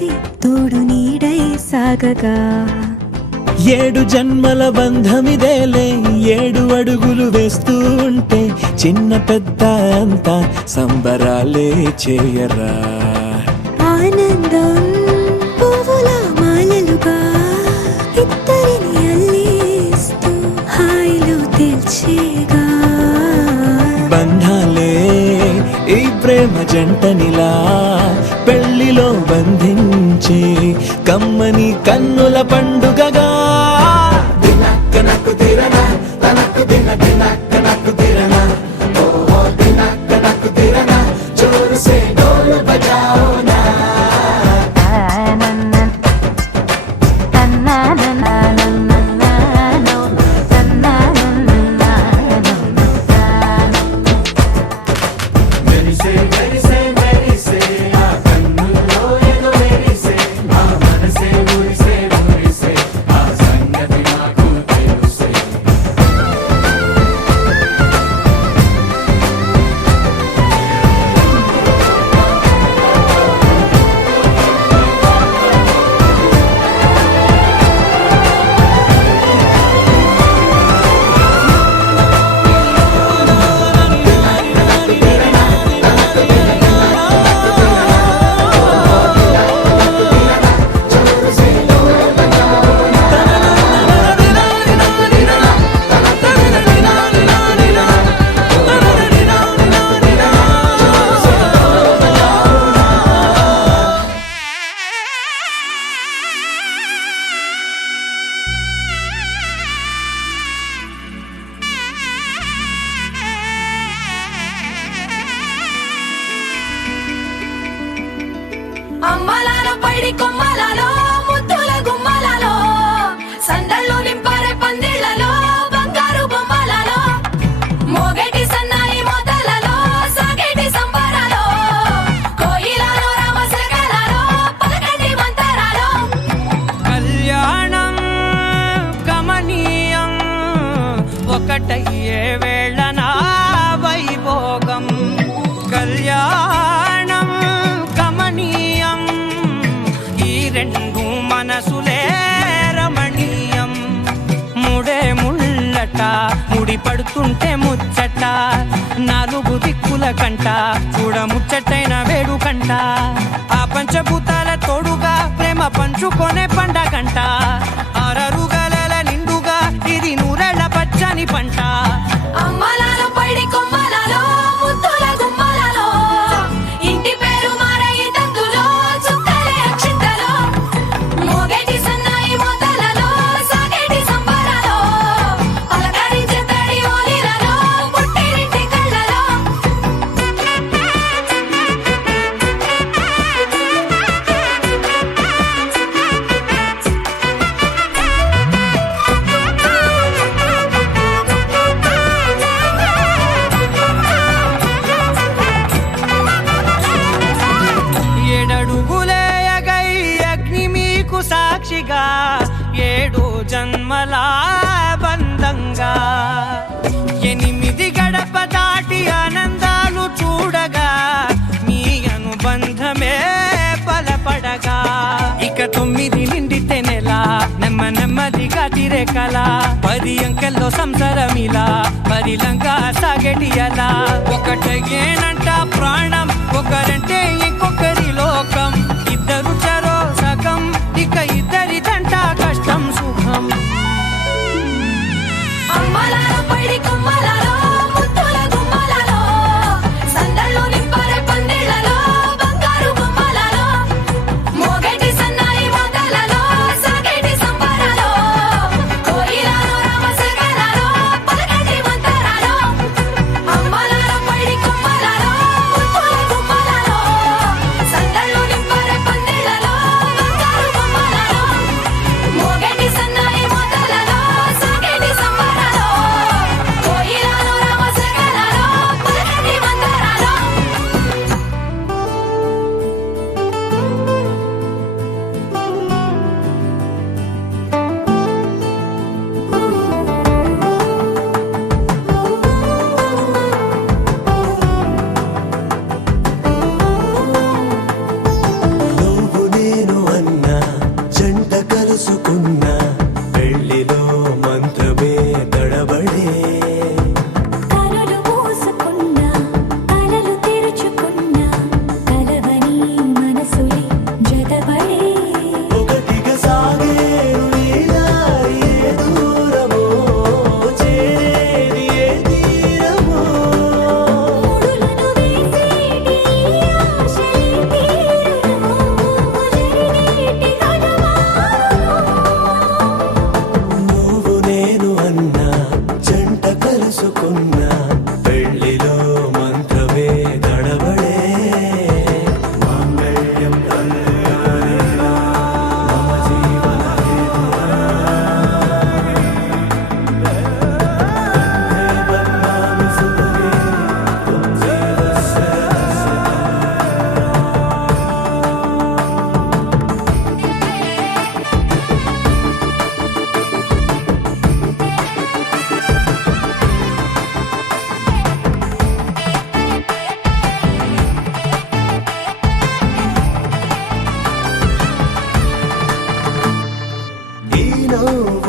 కలిసి తోడు నీడై సాగగా 7 జన్మల బంధమిదేలే 7 అడుగులు వేస్తూ ఉంటే చిన్న పెద్ద అంతా సంబరాలే చేయరా ఆనందం పువ్వుల మాలలుగా ఇద్దరిని అల్లేస్తూ హాయిలో తేల్చేగా బంధాలే ఈ ప్రేమ జంటనిలా పెళ్లిలో బంధించి కమ్మని కన్నుల పండుగగా దినక్కనకు తిరనా తనకు దిన దినక్కనకు తిరనా ఓ దినక్కనకు తిరనా జోరు సే డోలు బజాओ నా అమ్మలాలో పైడి కొమ్మలలో ముద్దుల గుమ్మలలో సందళ్ళు నింపారే పందిళ్లలో బంగారు బొమ్మలలో మోగేటి సన్నాయి మోతలలో సాగేటి సంబరాలో కోయిలలో రామశకలలో పలకటి మంతరాలో కళ్యాణం గమనీయం ఒకటయ్యే వేళనా వైభోగం కళ్యాణం గమనీయం ఈ రెండు మనసులే రమణీయం ముడే ముళ్ళట ముడి పడుతుంటే ముచ్చట 4 దిక్కుల కంట చూడ ముచ్చటైన వేడుకంట ఆ పంచభూతాల తోడుగా ప్రేమ పంచుకొనే పండగంట 6 గలల నిండుగా ఇది 100 పచ్చని పంట అమ్మలాలో పైడి కొమ్మలలో ముద్దుల గుమ్మలలో ఇంటి పేరు మారయి తందులో చుక్కలే అక్షింతలో మోగేటి సన్నాయి మోతలలో సాగేటి సంబరాలో పలకరించే తడి ఓలిలలో పుట్టినింటి కళ్ళలో ఏడడుగులేయగై అగ్ని మీకు సాక్షిగా 7 జన్మల బంధంగా 8 గడప దాటి ఆనందాలు చూడగా మీ అనుబంధమే బలపడగా ఇక 9 నిండితే నెల నెమ్మదిగా తిరే కల 10 అంకెల్లో సంసారమిలా పరిలంగా సాగేటియలా ఒకటేనంట ప్రాణం ఒకరంటే ఇంకొకరి లోకం ఇద్దరు చరో సగం ఇక ఇద్దరిదంట కష్టం సుఖం అమ్మలాలో పైడి కొమ్మలలో ముద్దుల గుమ్మలలో సందళ్ళు నింపారే పందిళ్లలో బంగారు బొమ్మలలో మోగేటి సన్నాయి మోతలలో సాగేటి సంబరాలో కోయిలలో రామశకలలో పలకటి మంతరాలో అమ్మలాలో పైడి కొమ్మలలో ముద్దుల గుమ్మలలో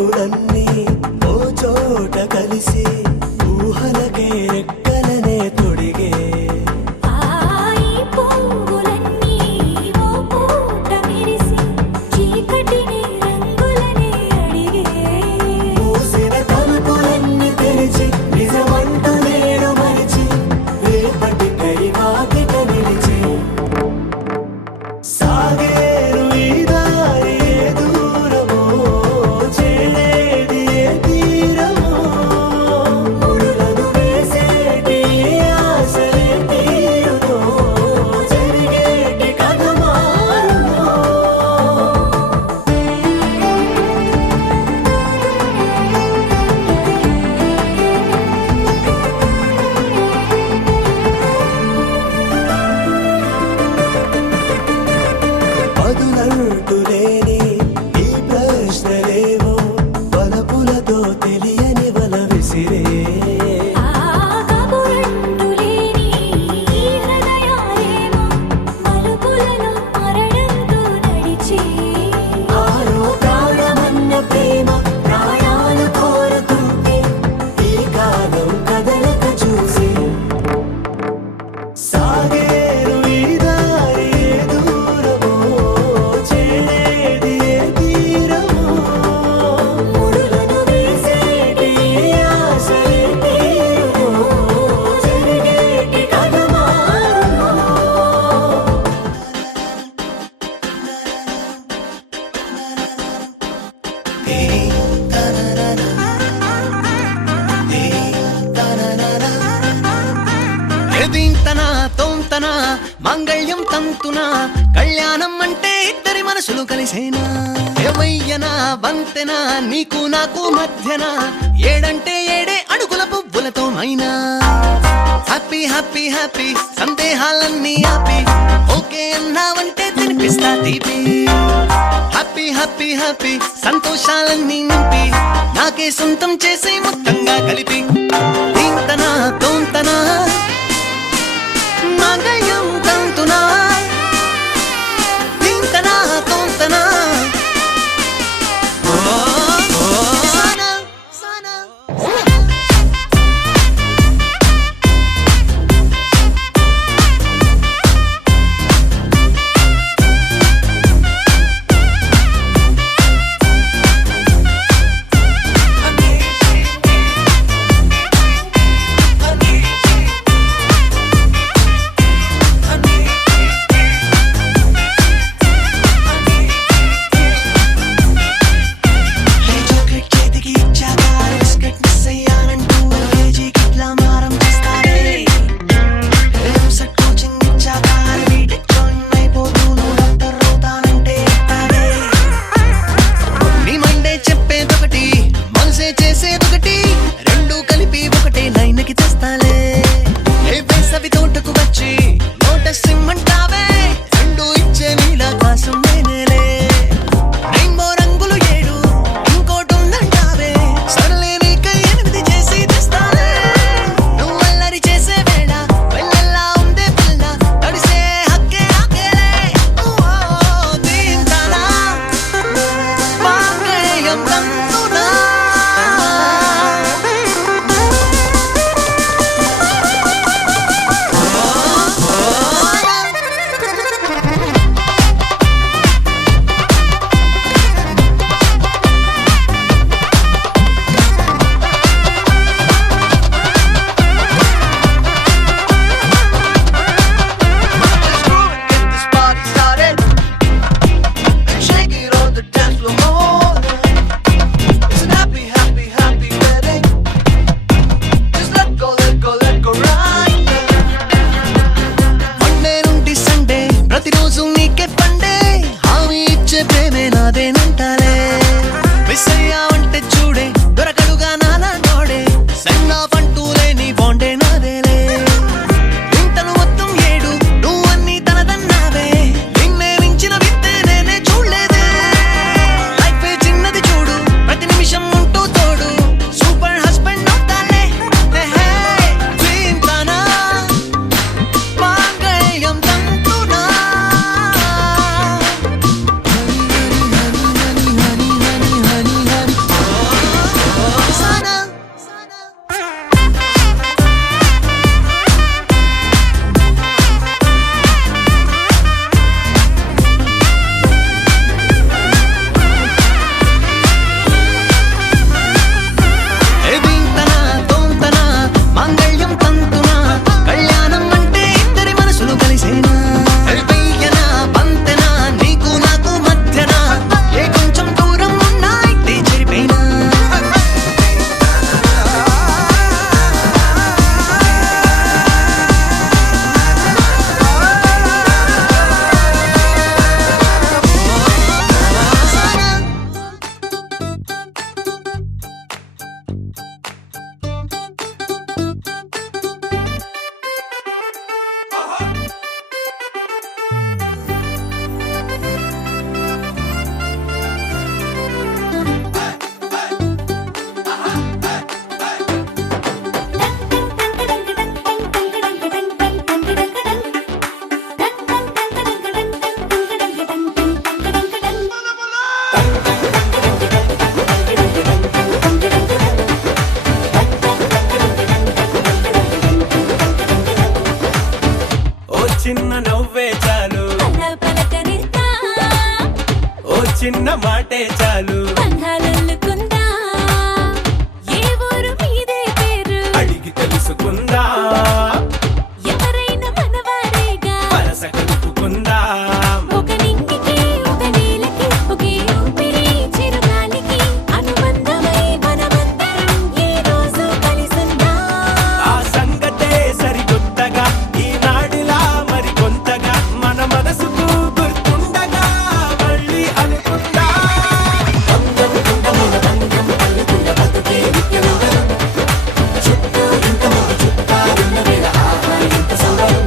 పువ్వులన్నీ ఓ చోట కలిసి ఊహలకే రెక్కలనే తొడిగే ఈ పువ్వులన్నీ ఓ పూట మెరిసి చీకటిని రంగులనే అడిగే మూసిన తలుపులన్నీ తెరిచి నిజమంటూ నేడు మరిచి రేపటికై వాకిట నిలిచి సాగేరు ఈ దారి ఏ దూరమో చేరేది ఏ తీరమో ముడులను వేసేటి ఆశలే తీరునో జరిగేటి కథ మారునో పదులంటూ లేని ఈ ప్రశ్నలేవో వలపులతో తెలియని వల విసిరే కబురంటూ లేని ఈ హృదయాలేమో మలుపులలో మరణంతో నడిచి ఆరో ప్రాణమన్న ప్రేమ ప్రాయాలు కోరుతుంటే ఈ కాలం కదలక చూసి సాగేరు ఈ దారి ఏ దూరమో చేరేది ఏ తీరమో ముడులను వేసేటి ఆశలే తీరునో జరిగేటి కథ మారునో ఎదింతనా తోంతనా మంగళ్యం తంతునా కళ్యాణం అంటే ఇద్దరి మనసులు కలిసేనా ఎవయ్యనా వంతెనా నీకు నాకు మధ్యన ఏడంటే ఏడే అడుగుల పువ్వులతో మైనా హ్యాపీ హ్యాపీ హ్యాపీ సందేహాలన్నీ ఆపి ఓకే అన్నావంటే తినిపిస్తా తీపి హ్యాపీ హ్యాపీ హ్యాపీ సంతోషాలన్నీ నింపి నాకే సొంతం చేసే మొత్తంగా కలిపి దీంతనా తోంతనా మంగళ్యం తంతునా దీంతనా తోంతనా సానా సానా నువ్వే చాలు అలా పలకరిస్తా ఓ చిన్న మాటే చాలు బంధాలల్లుకుందా ఏ ఊరు మీదే పేరు అడిగి తెలుసుకుందా ఎవరైనా మనవారేగా వరస కలుపుకుందా ఒక నింగికి ఒక నేలకి ఒకే ఊపిరి చిరుగాలికి అనుబంధమై మనమందరం ఈ రోజు కలిసుందా ఆ సంగతే సరికొత్తగా ఈనాడిలా మరి కొంతగా మన మనసుకు గుర్తుండగా మళ్ళీ అనుకుందా బంధం బంధముల బంధం కలుగుల బతుకే నిత్యనందనం చుట్టూ ఇంతమంది చుట్టాలున్న వేళ ఆహా ఎంత సంబరం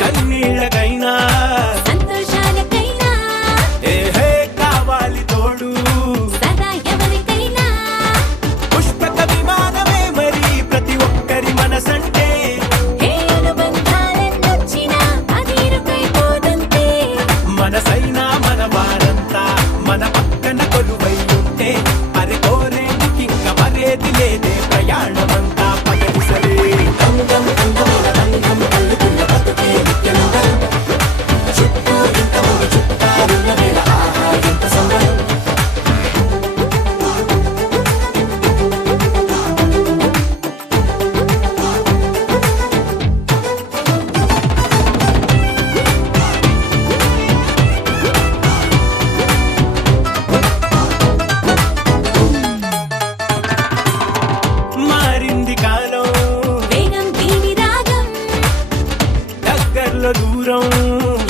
కన్నీళ్ళకైనా సంతోషాలకైనా ఏహే కావాలి తోడు సదా ఎవరికైనా పుష్పక విమానమే మరి ప్రతి ఒక్కరి మనసంటే ఏ అనుబంధాలెన్నొచ్చినా అది ఇరుకైపోదంతే మనసైనా మన వారంతా మన పక్కన కొలువై ఉంటే అరే కోరేందుకింక మరేది లేదే ప్రయాణమంతా పగలిసలే బంధం బంధముల బంధం కలుగుల బతుకే నిత్యనందనం చుట్టూ ఇంతమంది చుట్టాలున్న వేళ ఆహా ఎంత సంబరం మారింది కాలం వేగం దీని రాగం దగ్గరలో దూరం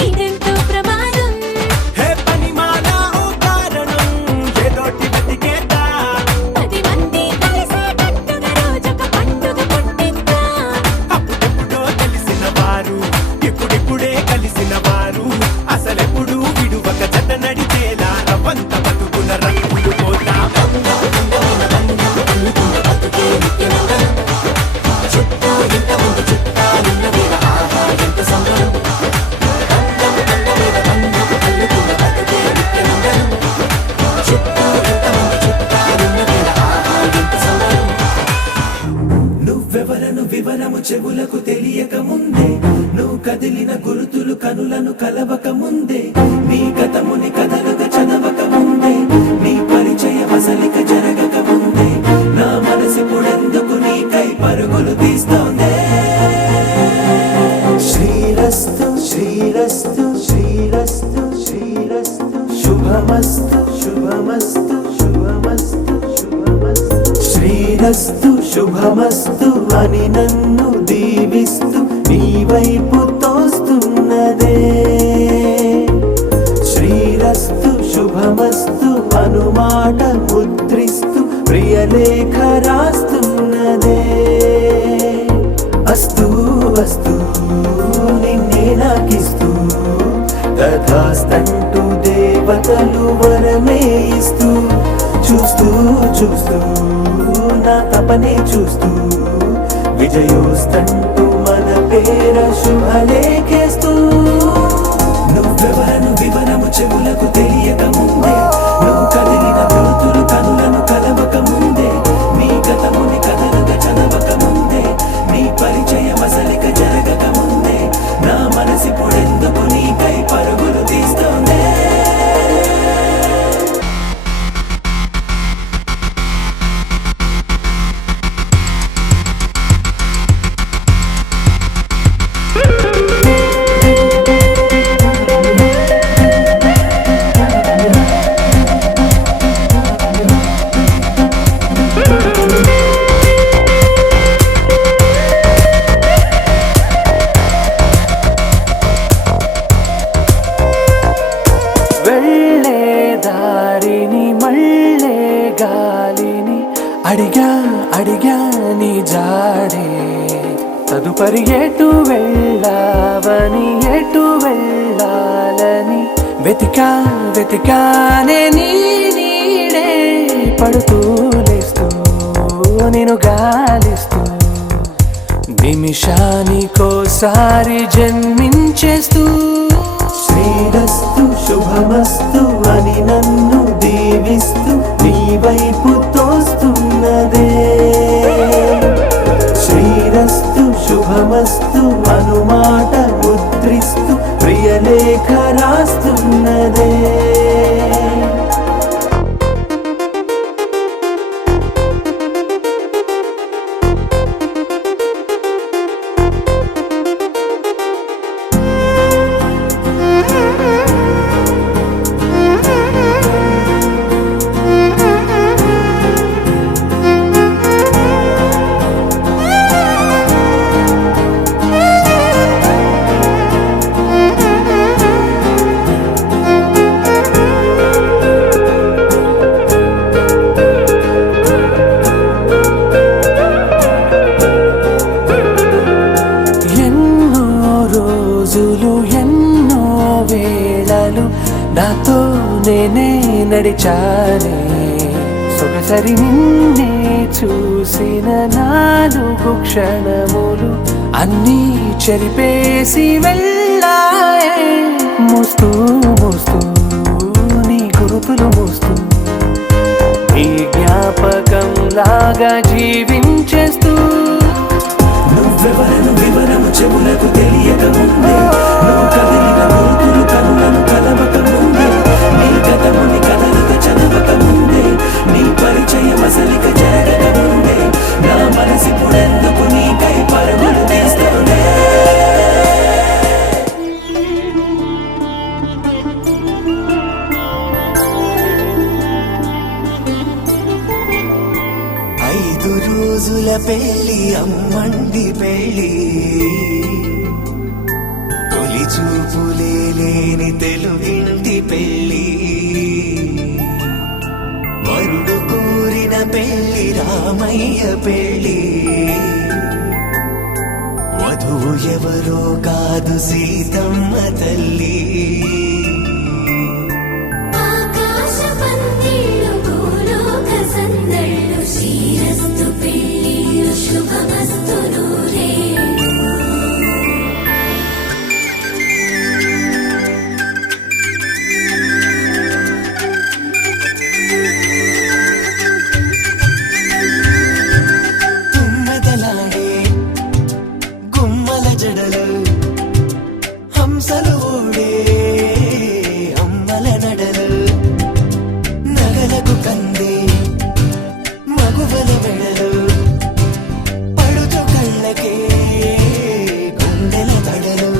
ఇదెంతో ప్రమాదం హే పనిమాల ఓ కారణం ఏదోటి బతికేదా 10 మంది కలిసేటట్టుగా రోజొక పండుగ పుట్టిద్దా అప్పుడెప్పుడో తెలిసిన వారు ఇప్పుడిప్పుడే కలిసిన వారు అసలెప్పుడు విడువక జత నడిచేలా రవంత బతుకుల రంగులు పోతా చుట్టూ ఇంతమంది చుట్టాలున్న వేళ ఆహా ఎంత సంబరం చుట్టూ ఇంతమంది చుట్టాలున్న వేళ ఆహా ఎంత సంబరం నువ్వెవరను వివరము చెవులకు తెలియక ముందే నువ్వు కదిలిన గురుతులు కనులను కలవక ముందే నీ కథముని కథలుగా చదవక ముందే నీ పరిచయ వసలిక జరగక ముందే నా మనసిపుడెందుకు నీకై పరుగులు తీస్తోందే శ్రీరస్తు శ్రీరస్తు శ్రీరస్తు శ్రీరస్తు శుభమస్తు శుభమస్తు శుభమస్తు శుభమస్తు శ్రీరస్తు శుభమస్తు అని నన్ను దీవిస్తూ నీ వైపు తోస్తున్నదే శ్రీరస్తు శుభమస్తు అనుమాట ముద్రిస్తూ ప్రియలేఖ రాస్తున్నదే అస్తు అస్తు నిన్నే నాకిస్తూ తథాస్తంటూ దేవతలు వరమే ఇస్తూ చూస్తూ చూస్తూ నా తపనే చూస్తూ విజయోస్తంటూ మన పేర శుభలేఖేస్తూ నువ్వెవరను వివరము చెవులకు తెలియక ముందే నువ్వు కదిలిన గుర్తులు కనులను కలవక ముందే నీ గతముని కథలుగా చదవక ముందే నీ పరిచయ మసలిక జరగక ముందే నా మనసిపుడెందుకు నీకై పరుగులు తీస్తోందే అడిగా అడిగా నీ జాడే తదుపరి ఎటు వెళ్ళావని ఎటు వెళ్ళాలని వెతికా వెతికానే నీ నీడే పడుతూ లేస్తూ నేను గాలిస్తూ నిమిషానికోసారి జన్మించేస్తూ శ్రీరస్తు శుభమస్తు అని నన్ను దీవిస్తూ నీ వైపు తోస్తున్నదే శ్రీరస్తు శుభమస్తు అనుమాట ముద్రిస్తూ ప్రియలేఖ రాస్తున్నదే ఎన్నో వేళలు నాతో నేనే నడిచానే సొగసరి నిన్నే చూసిన 4 క్షణములు అన్నీ చెరిపేసి వెళ్ళాయే మోస్తూ మోస్తూ నీ గురుతులు మోస్తూ నీ జ్ఞాపకం లాగా జీవించేస్తూ నువ్వెవరను వివరము చెవులకు తెలియక ముందే నువ్వు కదిలిన గురుతులు కనులను కలవక ముందే నీ గతముని కదలిక చదవక ముందే నీ పరిచయం అసలిక జరగక ముందే నా మనసిప్పుడెందుకు నీకై పరుగులు తీస్తూనే రోజుల పెళ్లి అమ్మండి పెళ్లి తొలి చూపులే లేని తెలుగింటి పెళ్లి వరుడు కోరిన పెళ్లి రామయ్య పెళ్లి వధువు ఎవరో కాదు సీతమ్మ తల్లి శ్రీరస్తు పెళ్ళిళ్ళు శుభమస్తు నూరే తుమ్మెదలాడే గుమ్మల జడలు హంసలు ఓడే అమ్మల నడలు నగలకు కందే మగువల వెడలు పడుచు కళ్ళకే గుండెల తడలు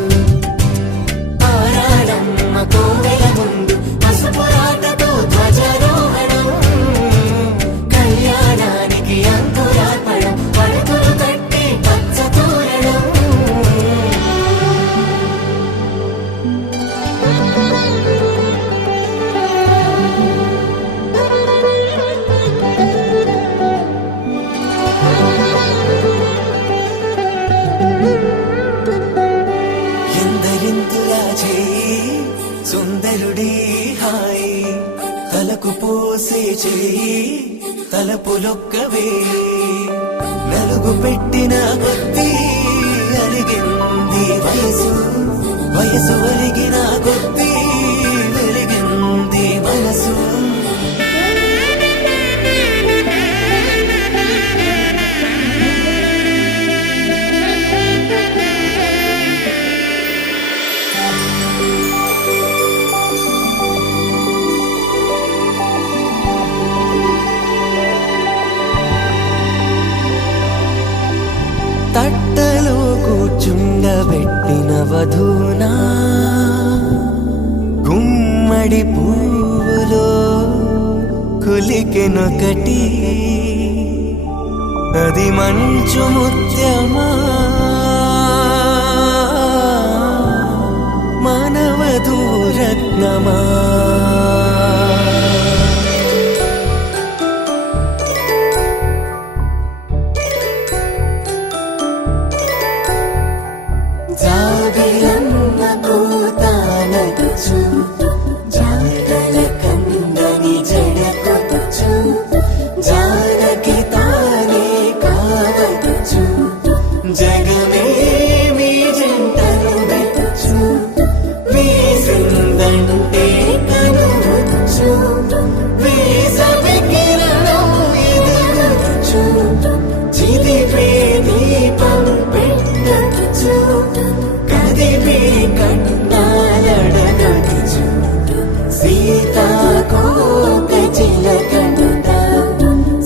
ఆరాడమ్మ కోవెల ముందు పసుపురాటతో ధ్వజారోహణం కళ్యాణానికి అంకురార్పణం పడుతులు కట్టి పచ్చ తోరణం ఎందరింతులా చేయి సుందరుడే హాయి తలకు పోసే చేయి తలపులొక్కవే నలుగు పెట్టిన కొద్దీ అలిగింది వయసు వయసు ఒలిగిన కొద్దీ వెలిగింది మనసు తట్టలో కూర్చుండబెట్టిన వధూనా గుమ్మడి పూలో కులికెనొకటి అది మంచు ముత్యమా మానవధూరత్నమా సీతాకోక చిలకనుత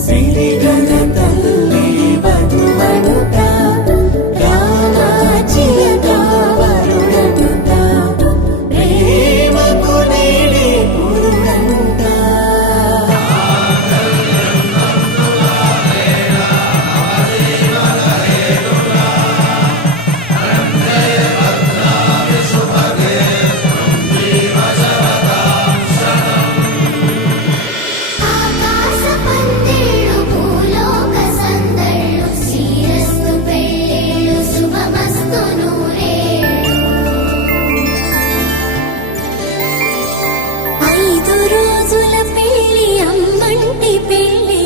సిరిగల తల్లి వధువనుత రామ చిలక వరుడనుత ప్రేమకు నేడే పురుడంట. ఆకాశ పందిళ్ళు భూలోక సందళ్ళు శ్రీరస్తు పెళ్ళిళ్ళు శుభమస్తు నూరేళ్ళు. 5 రోజుల పెళ్ళి అమ్మంటి పెళ్ళి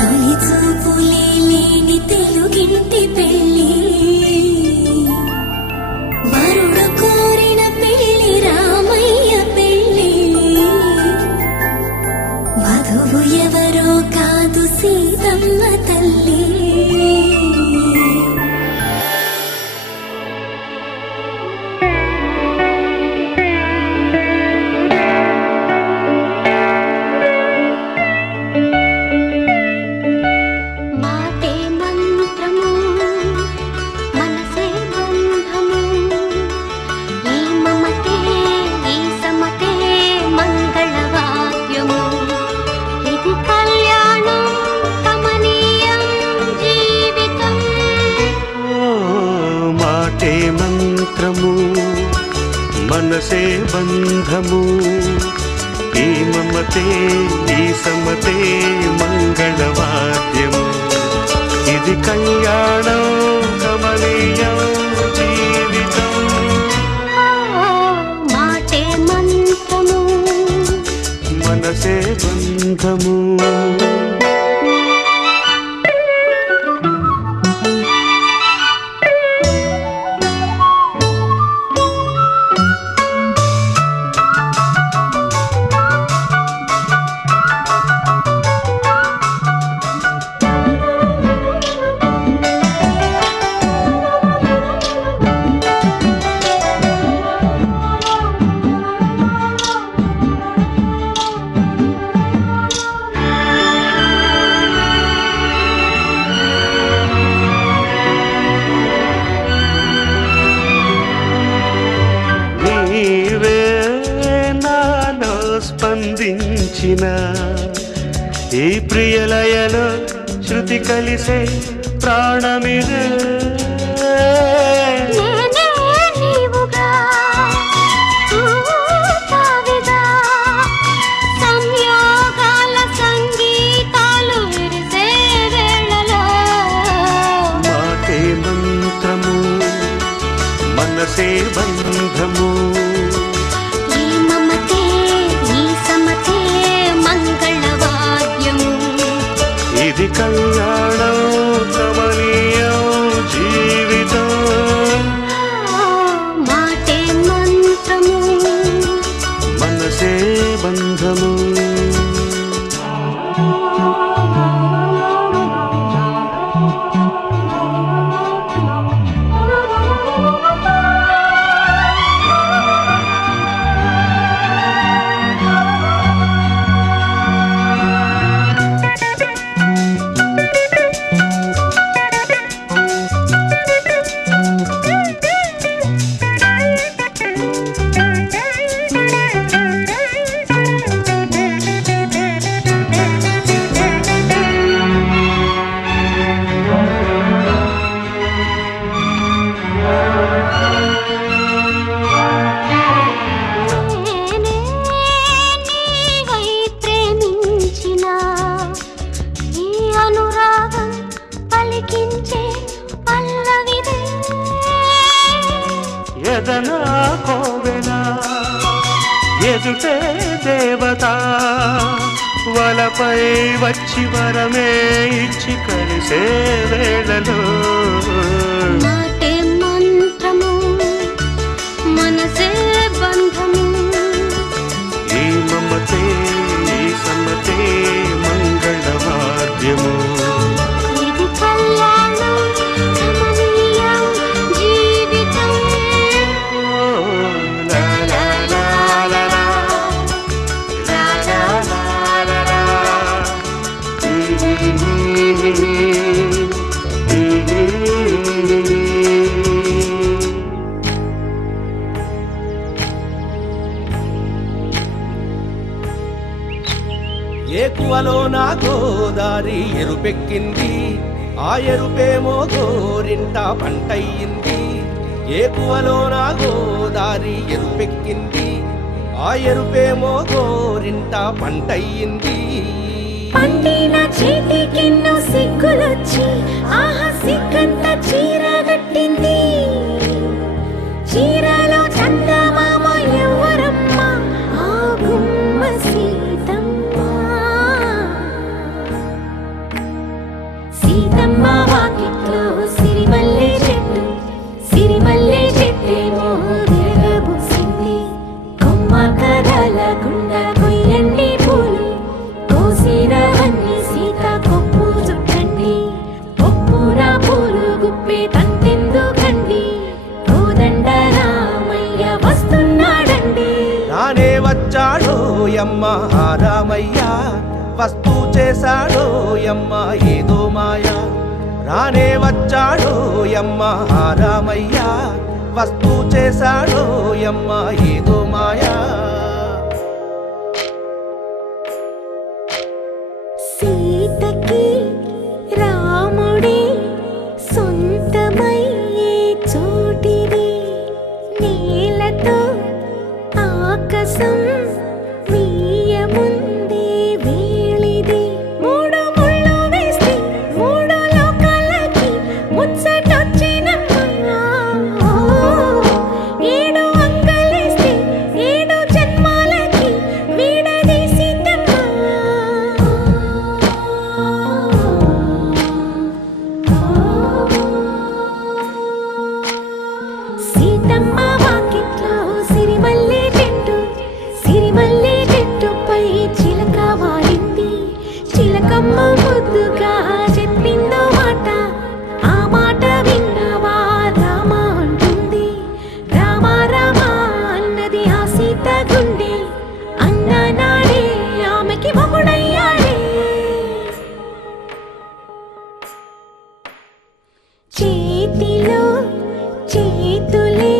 తొలి చూపులే లేని తెలుగింటి పెళ్ళి వరుడు కోరిన పెళ్ళి రామయ్య పెళ్ళి వధువు ఎవరో కాదు సీతమ్మ తల్లి. మాటే మంత్రము మనసే బంధము ఈ మమతే ఈ సమతే మంగళవాద్యము ఇది కళ్యాణం కమనీయం జీవితం. మాటే మంత్రము మనసే బంధము ఈ మమతే ఈ సమతే మంగళవాద్యము ఇది కళ్యాణం కమనీయం జీవితం. మాటే మంత్రము మనసే బంధము నీవే నాలో స్పందించిన ఈ ప్రియలయలో శృతి కలిసే ప్రాణమిదే. నేనే నీవుగా తావిగా సంయోగాల సంగీతాలు విరిసే వేళలో మాటే మంత్రము మనసే బంధము ఈ మమతే ఈ సమతే మంగళవాద్యము ఇది కళ్యాణం కమనీయం జీవితం. మాటే మంత్రము మనసే బంధము ఎదనా కోవెల ఎదుటే దేవత వలపై వచ్చి వరమే ఇచ్చి కలిసే వేళలో మాటే మంత్రము మనసే బంధము ఈ మమతే ఈ సమతే మంగళవాద్యము ఇది కళ్యాణం కమనీయం జీవితం లా లా లా ఏకువలో నా గోదారి ఎరుపెక్కింది, ఆ ఎరుపేమో గోరింట పంటయ్యింది. ఏకువలో నా గోదారి ఎరుపెక్కింది, ఆ ఎరుపేమో గోరింట పంటయ్యింది. పండిన చేతికెన్నో సిగ్గులొచ్చి ఆహా సిగ్గంత చీర కట్టింది. చీరలో చందమామ ఎవరమ్మ, ఆ గుమ్మ సీతమ్మ. సీతమ్మ వాకిట్లో సిరిమల్లె చెట్టు, సిరిమల్లె చెట్టేమో విరగబూసింది. కొమ్మ కదలకుండా కొయ్యండి పూలు, కోసిరవన్నీ సీత కొప్పు చుట్టండి. కొప్పున పూలు గుప్పే తంతెందుకండి, కోదండ రామయ్య వస్తున్నాడండి. రానే వచ్చాడో యమ్మ రామయ్య, వస్తూ చేశాడో యమ్మ ఏదో మాయ. రానే వచ్చాడో యమ్మ రామయ్య, వస్తూ చేశాడో యమ్మ ఏదో మాయా. సీతకి రాముడే సొంతమయ్యే చోటిది, నేలతో ఆకాశం వీయముందే వేళిది. మూడు ముళ్ళు వేస్తే మూడు లోకాలకి ముచ్చటొచ్చినమ్మా. ఏడు అంగలేస్తే ఏడు జన్మాలకి వీడదీసిందమ్మా. సీతమ్మ వాకిట్లో సిరిమల్లె చెట్టు, సిరిమల్లె చెట్టుపై చిలక వాలింది. చిలకమ్మ ముద్దుగా చెప్పిందో మాట, ఆ మాట విన్నవా రామ అంటుంది. రామ రామ అన్నది ఆ సీత గుండె, అన్న నాడే ఆమెకి మొగుడయ్యాడే. చేతిలో చేతులే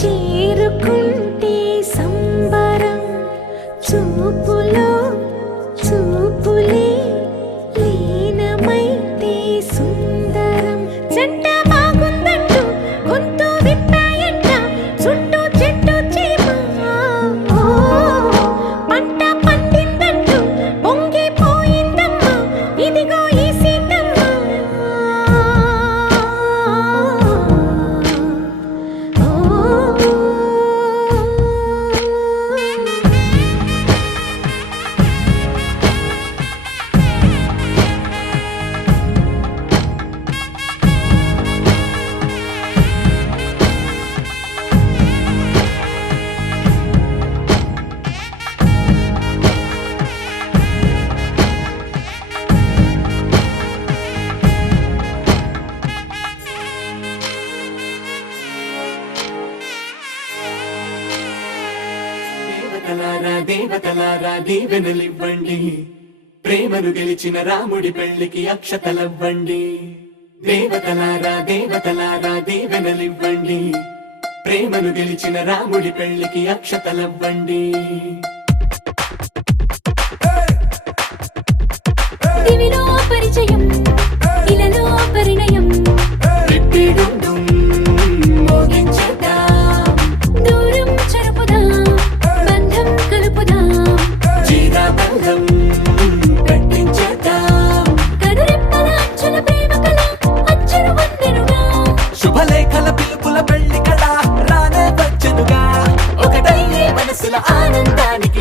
చేరుకుంటే సంబరం, చూపులో చూపులే లీనమైతే సుందరం. జంట బాగుందంటూ గొంతు విప్పాయంట చుట్టూ చెట్టు చీమ. పంట పండిందంటూ పొంగిపోయిందమ్మా, ఇదిగో ఈ సీతమ్మ. దేవతలారా దేవతలారా దీవెనలివ్వండి, ప్రేమను గెలిచిన రాముడి పెళ్లికి అక్షతలవ్వండి. దేవతలారా దేవతలారా దీవెనలివ్వండి, ప్రేమను గెలిచిన రాముడి పెళ్లికి అక్షతలవ్వండి. దివిలో పరిచయం, ఇలలో పరిణయం, రిప్పిడుండుం మోగించేద్దాం, దూరం చెరుపుదాం, బంధం కలుపుదాం. జీరాబంధం కట్టించేద్దాం. కనురెప్పల అచ్చుల ప్రేమ కళ అచ్చులు వందెనుగా, శుభలేఖల పిలుపుల పెళ్లి కళ రానే వచ్చెనుగా. ఒకటయ్యే మనసుల ఆనందానికి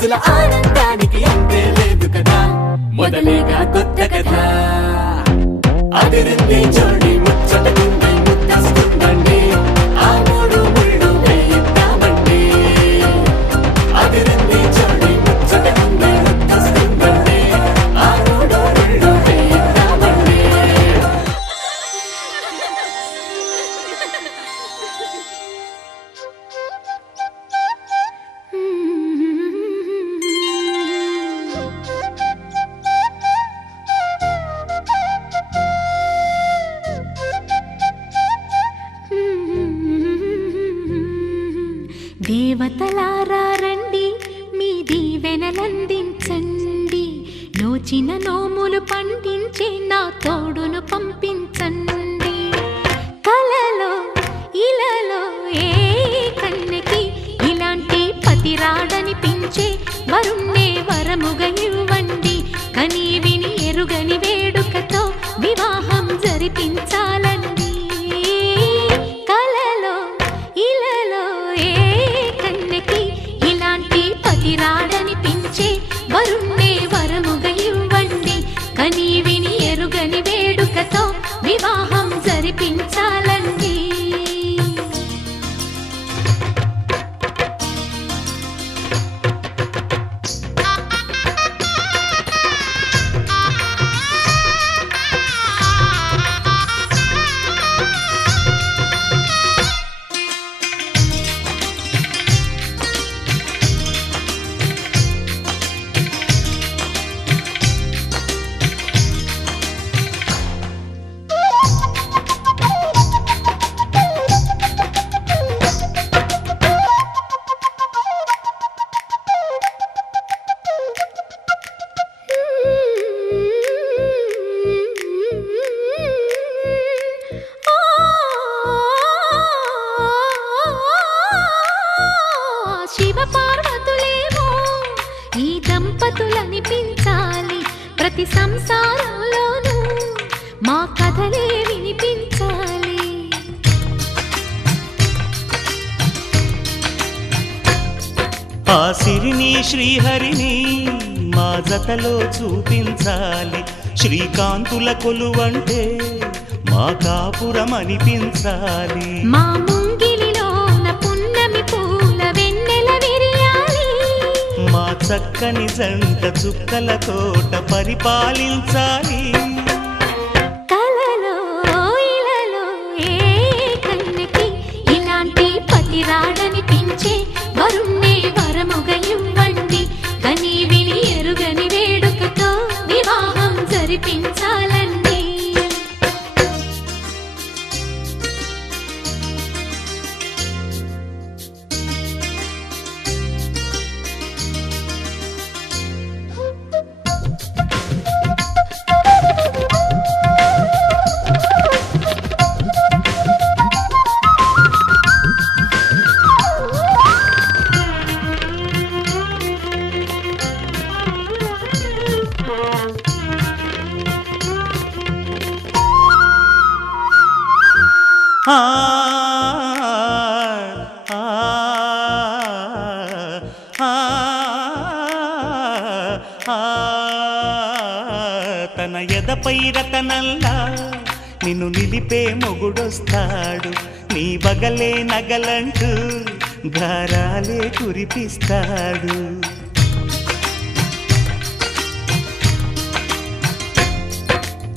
మనసుల ఆనందానికి అంతే లేదు కదా మొదలేగా కొత్త కథ అదిరింది జోడి ముచ్చటకుంది ముద్దస్తుందండి ఆ మూడు ముళ్ళు వేయిద్దామండి అదిరింది జోడి ముచ్చటకుంది ముద్దస్తుందండి ఆ మూడు ముళ్ళు వేయిద్దామండి దేవతలారా రండి మీ దీవెనలందించండి నోచిన నోములు పండించే నా తోడును పంపించండి కలలో ఇలలో ఏ కన్నెకి ఇలాంటి పతి రాడనిపించే వరుణ్ణే వరముగా ఇవ్వండి కని విని ఎరుగని వేడుకతో వివాహం జరిపించాలండి కలలో ఇలలో ఏ కన్నెకి ఇలాంటి పతి రాడనిపించే వరుణ్ణే వరముగా ఇవ్వండి కని విని ఎరుగని వేడుకతో వివాహం జరిపించాలండి శివ పార్వతులేమో ఈ దంపతులనిపించాలి ప్రతి సంసారంలోనూ మా కథలే వినిపించాలి ఆ సిరిని శ్రీహరిని మా జతలో చూపించాలి శ్రీకాంతుల కొలువంటే మా కాపురం అనిపించాలి మా ముంగిలిలోన పున్నమి పూల వెన్నెల విరియాలి మా చక్కని జంట చుక్కల తోట పరిపాలించాలి కలలో ఇలలో ఏ కన్నెకి ఇలాంటి పతి రాడనిపించే వరుణ్ణే వరముగా ఇవ్వండి కని విని ఎరుగని వేడుకతో వివాహం జరిపించాలండి ఆ ఆ ఆ తన ఎదపై రతనల్లా నిన్ను నిలిపే మొగుడొస్తాడు నీ బగలే నగలంటూ గారాలే కురిపిస్తాడు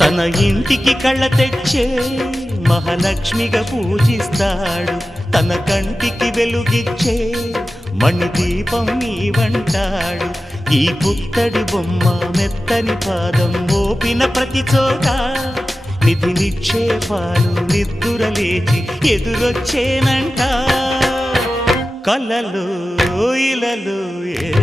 తన ఇంటికి కళ్ళ తెచ్చే మహాలక్ష్మిగా పూజిస్తాడు తన కంటికి వెలుగిచ్చే మణిదీపం నీవంటాడు ఈ పుత్తడి బొమ్మ మెత్తని పాదం మోపిన ప్రతి చోట నిధి నిక్షేపాలు నిద్దురలేచి ఎదురొచ్చేనంట కలలో ఇలలో ఏ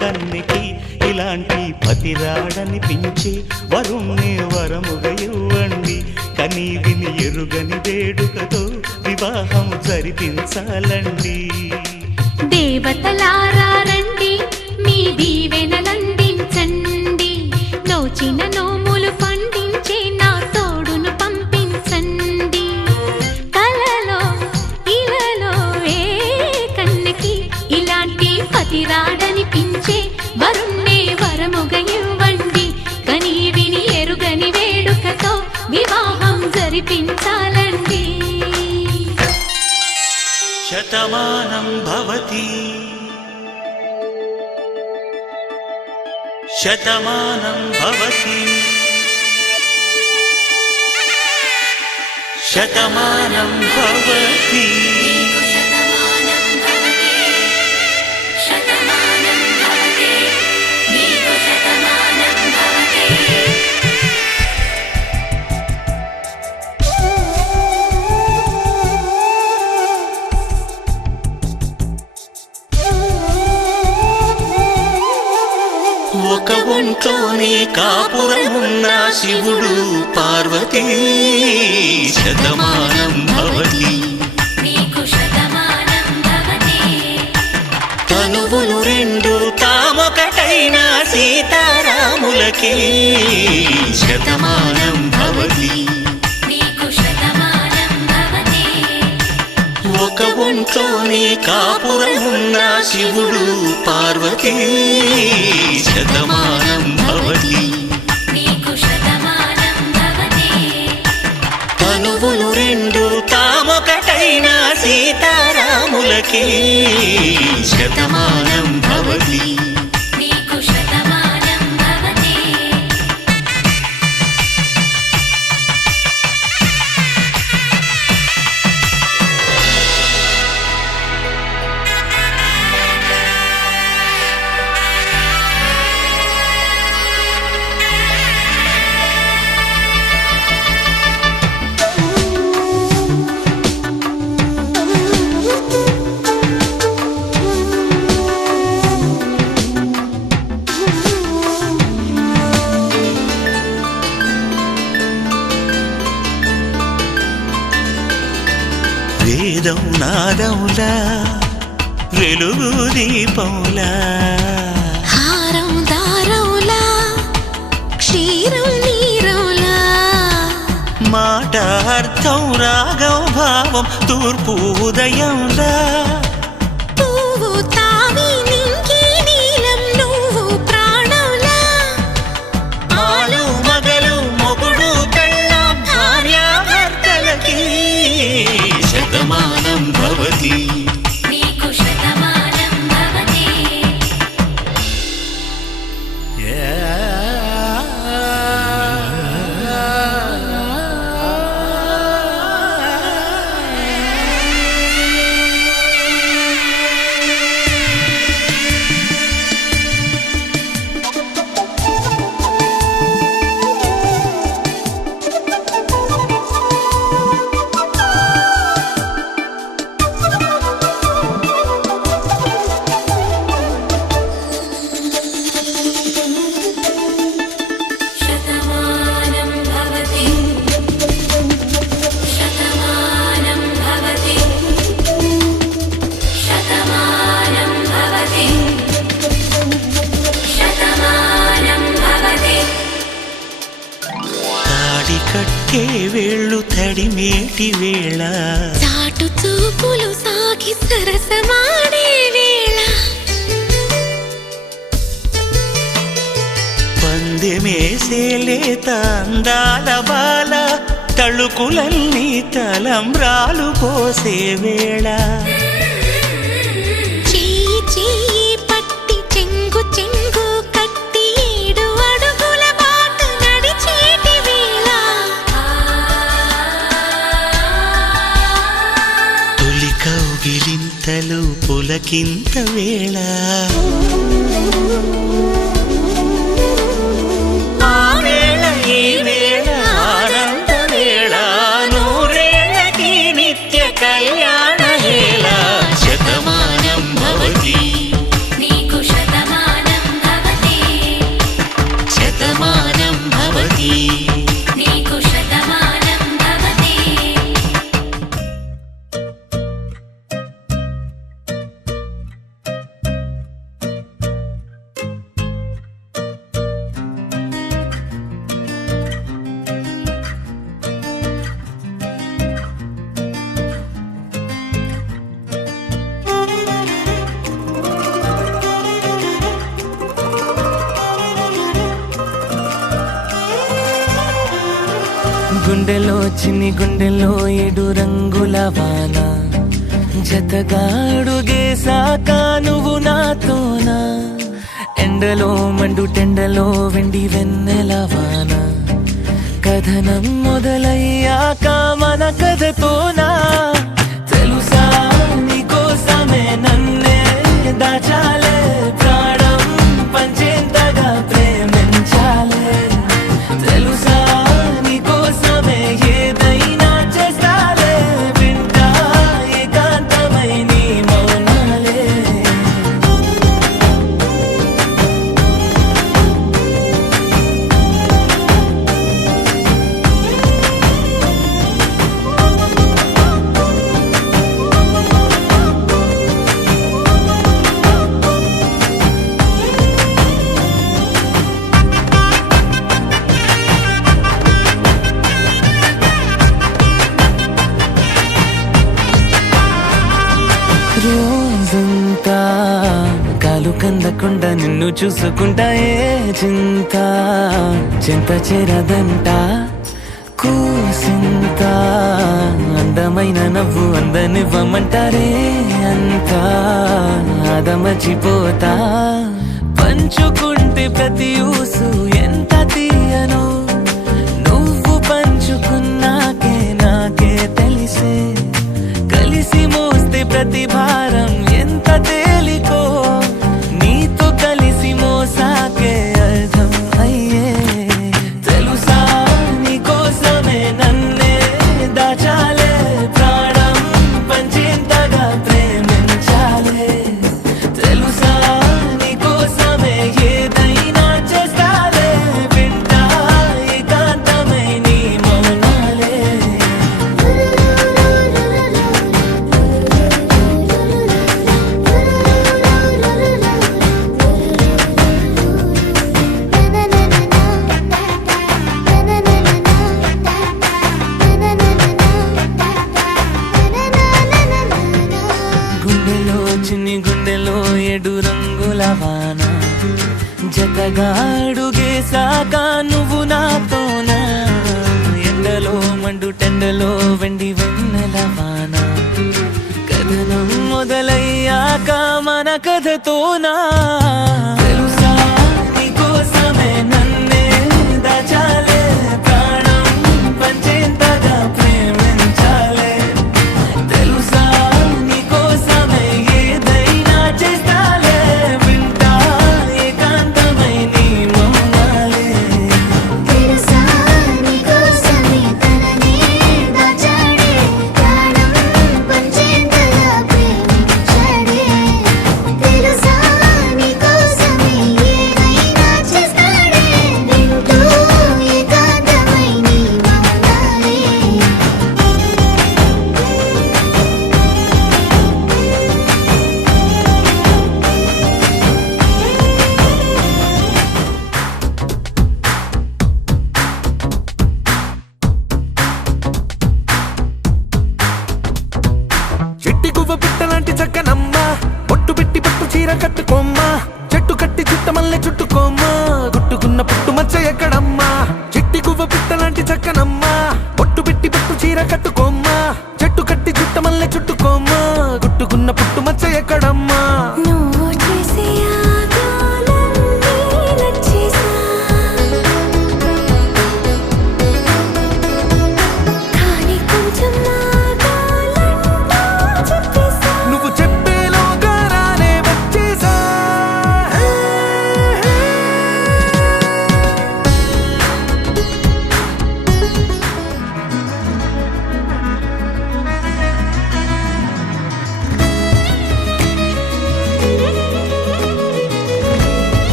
కన్నికి ఇలాంటి పతిరాడనిపించి వరుణ్ణి వరముగా ఇవ్వండి కని విని ఎరుగని వేడుకతో వివాహం జరిపించాలండి దేవతలారా రండి మీ దీవెనలందించండి నోచిన నోములు పండించే నా తోడును పంపించండి కలలో ఇలలో ఏ కన్నెకి ఇలాంటి పతి రాడనిపించే జరిపించాలండి. శతమానం భవతి శతమానం భవతి శతమానం భవతి శతమానం భవతి శతమానం భవతి నీకు శతమానం భవతి. ఒక ఒంట్లోనే కాపురమున్న శివుడు పార్వతీ శతమానం భవతి నీకు శతమానం భవతి. తనువులు రెండు తామొకటైన సీతారాములకి శతమానం భవతి నీకు శతమానం భవతి. ఒక ఒంట్లోనే కాపురమున్న శివుడు పార్వతీ శతమానం భవతి నీకు శతమానం భవతి. తనువులు రెండు తామొకటైన సీతారాములకి శతమానం భవతి నీకు శతమానం భవతి. వేదం నాదములా వెలుగు దీపంలా హారం దారంలా క్షీరం నీరంలా మాట అర్థం రాగం భావం తూర్పు ఉదయంలా పువ్వు తావి నింగి నీలం నువ్వు ప్రాణంలా ఆలు మగలు మొగుడు కళ్ళ భార్యాభర్తలకి శతమానం భవతి నీకు శతమానం భవతి. శతమానం భవతి శతమానం భవతి శతమానం భవతి శతమానం భవతి. తాడి కట్టే వేళ్ళు తడిమేటి వేళ చాటు చూపులు సాగి సరసమాడే వేళ పందెమేసేలేత అందాల బాల తళుకులన్నీ తలంబ్రాలు పోసే వేళ చెయ్యి చెయ్యి పట్టి చెంగు చెంగు కట్టి 7 అడుగుల బాట నడిచేటి వేళ తొలి కౌగిలింతలు పులకింత వేళ ఆ వేళ ఈ వేళ ఆనంద వేళ నూరేళ్ళకి నిత్య కళ్యాణ వేళ శతమానం భవతి నీకు శతమానం భవతి శతమానం భవతి నీకు శతమానం భవతి. గుండెలో చిన్ని గుండెలో 7 రంగుల వాన జతగా అడుగేశాక నువ్వు నాతోనా ఎండలో మండు టెండలో వెండి వెన్నెల వాన కథనం మొదలయ్యాక మన కథతోనా తెలుసా నీకోసమే నన్నే దాచాలే ప్రాణం పంచేంతగా ప్రేమించాలే తెలుసా నీకోసమే ఏదైనా చేస్తాలే వింటా ఏకాంతమై నీ మౌనాలే రోజంతా కాలు కందకుండా నిన్ను చూసుకుంటా ఏ చింత చింత చేరదంట కూసింత అందమైన నవ్వు అందనివ్వమంటారే అంతా అదమర్చిపోతా పంచుకుంటే ప్రతి ఊసు ఎంత తీయను నువ్వు పంచుకున్నాకే నాకే తెలిసే కలిసి మోస్తే ప్రతి భారం ఎంత తేలికో నీతో కలిసి మోసాకే అర్థం అయ్యే తెలుసా నీకోసమే నన్నే దాచాలే ప్రాణం పంచేంతగా ప్రేమించాలే తెలుసా నీకోసమే ఏదైనా చేస్తాలే వింటా ఏకాంతమై నీ మౌనాలే గుండెలో చిన్ని గుండెలో 7 రంగుల వాన జతగా అడుగేశాక నువ్వు నాతోనా ఎండలో మండు టెండలో వెండి వెన్నెల వాన కథనం మొదలయ్యాక మన కథతోనా తెలుసా నీకోసమే నన్నే దాచాలే ప్రాణం పంచేంతగా ప్రేమించాలే తెలుసా నీకోసమే ఏదైనా చేస్తాలే వింటా ఏకాంతమై నీ మౌనాలే తెలుసా నీకోసమే తననే దాచాడే ప్రాణం పంచేంతగా ప్రేమించాడే తెలుసా నీకోసమే ఏదైనా చేస్తాడే వింటూ ఏకాంతమై నీ మౌనాలే చెట్టి గువ్వ పిట్టలాంటి చక్కనమ్మ పొట్టు పెట్టి పట్టు చీర కట్టుకోమ్మా చెట్టు కట్టి చుట్టమల్లె చుట్టుకోమ్మా గుట్టుకున్న పుట్టు మచ్చ ఎక్కడమ్మా చెట్టి గువ్వ పిట్టలాంటి చక్కనమ్మ పొట్టు పెట్టి పట్టు చీర కట్టుకోమ్మా చెట్టు కట్టి చుట్టమల్లె చుట్టుకోమ్మా గుట్టుకున్న పుట్టు మచ్చ ఎక్కడమ్మా నువ్వు చేసే ఆగాలన్నీ నచ్చేసా కానీ కొంచెం ఆగాలంటూ చెప్పేసా నువ్వు చెప్పేలోగా రానే వచ్చేసా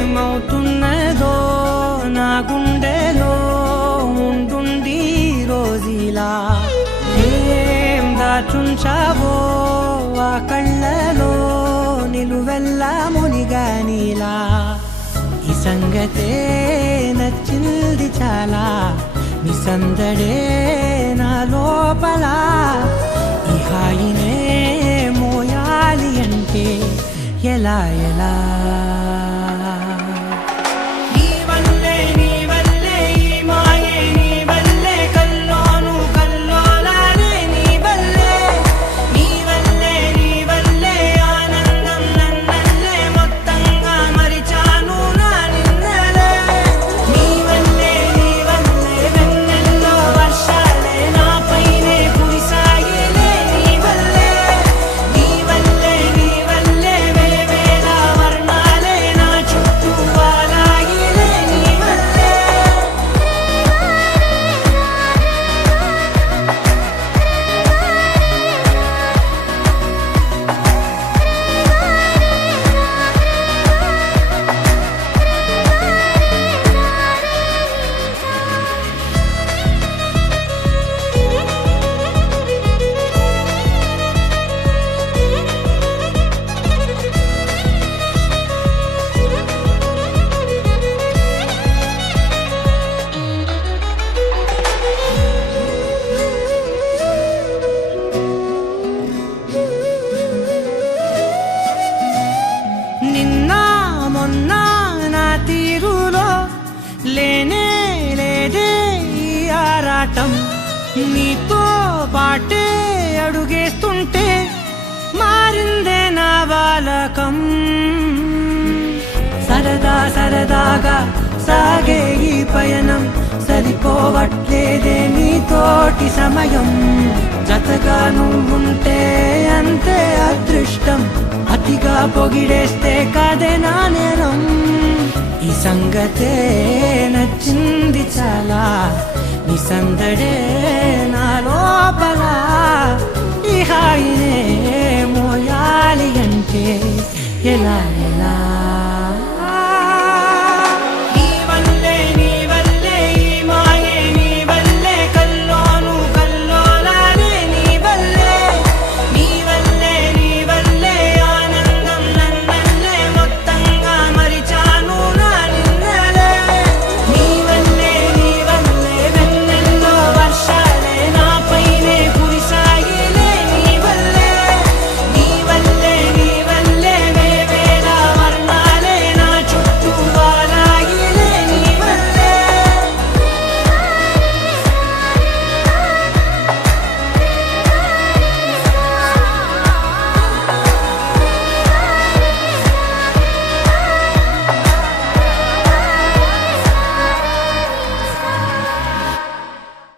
ఏమవుతున్నదో నా గుండెలో ఉండుండి రోజీలా ఏం దాచుంచావో ఆ కళ్ళలో నిలువెల్లా మునిగానిలా ఈ సంగతే నచ్చింది చాలా నీ సందడే నా లోపల ఎలా ఎలా లేనే లేదే ఈ ఆరాటం నీతో పాటే అడుగేస్తుంటే మారిందే నా బాలకం సరదా సరదాగా సాగే ఈ పయనం సరిపోవట్లేదే నీతోటి సమయం జతగా నువ్వుంటే అంతే అదృష్టం అతిగా పొగిడేస్తే కాదే నా నేరం ఈ సంగతే నచ్చింది చాలా నీ సందడే నా లోపల ఈ హాయినే మోయాలి అంటే ఎలా ఎలా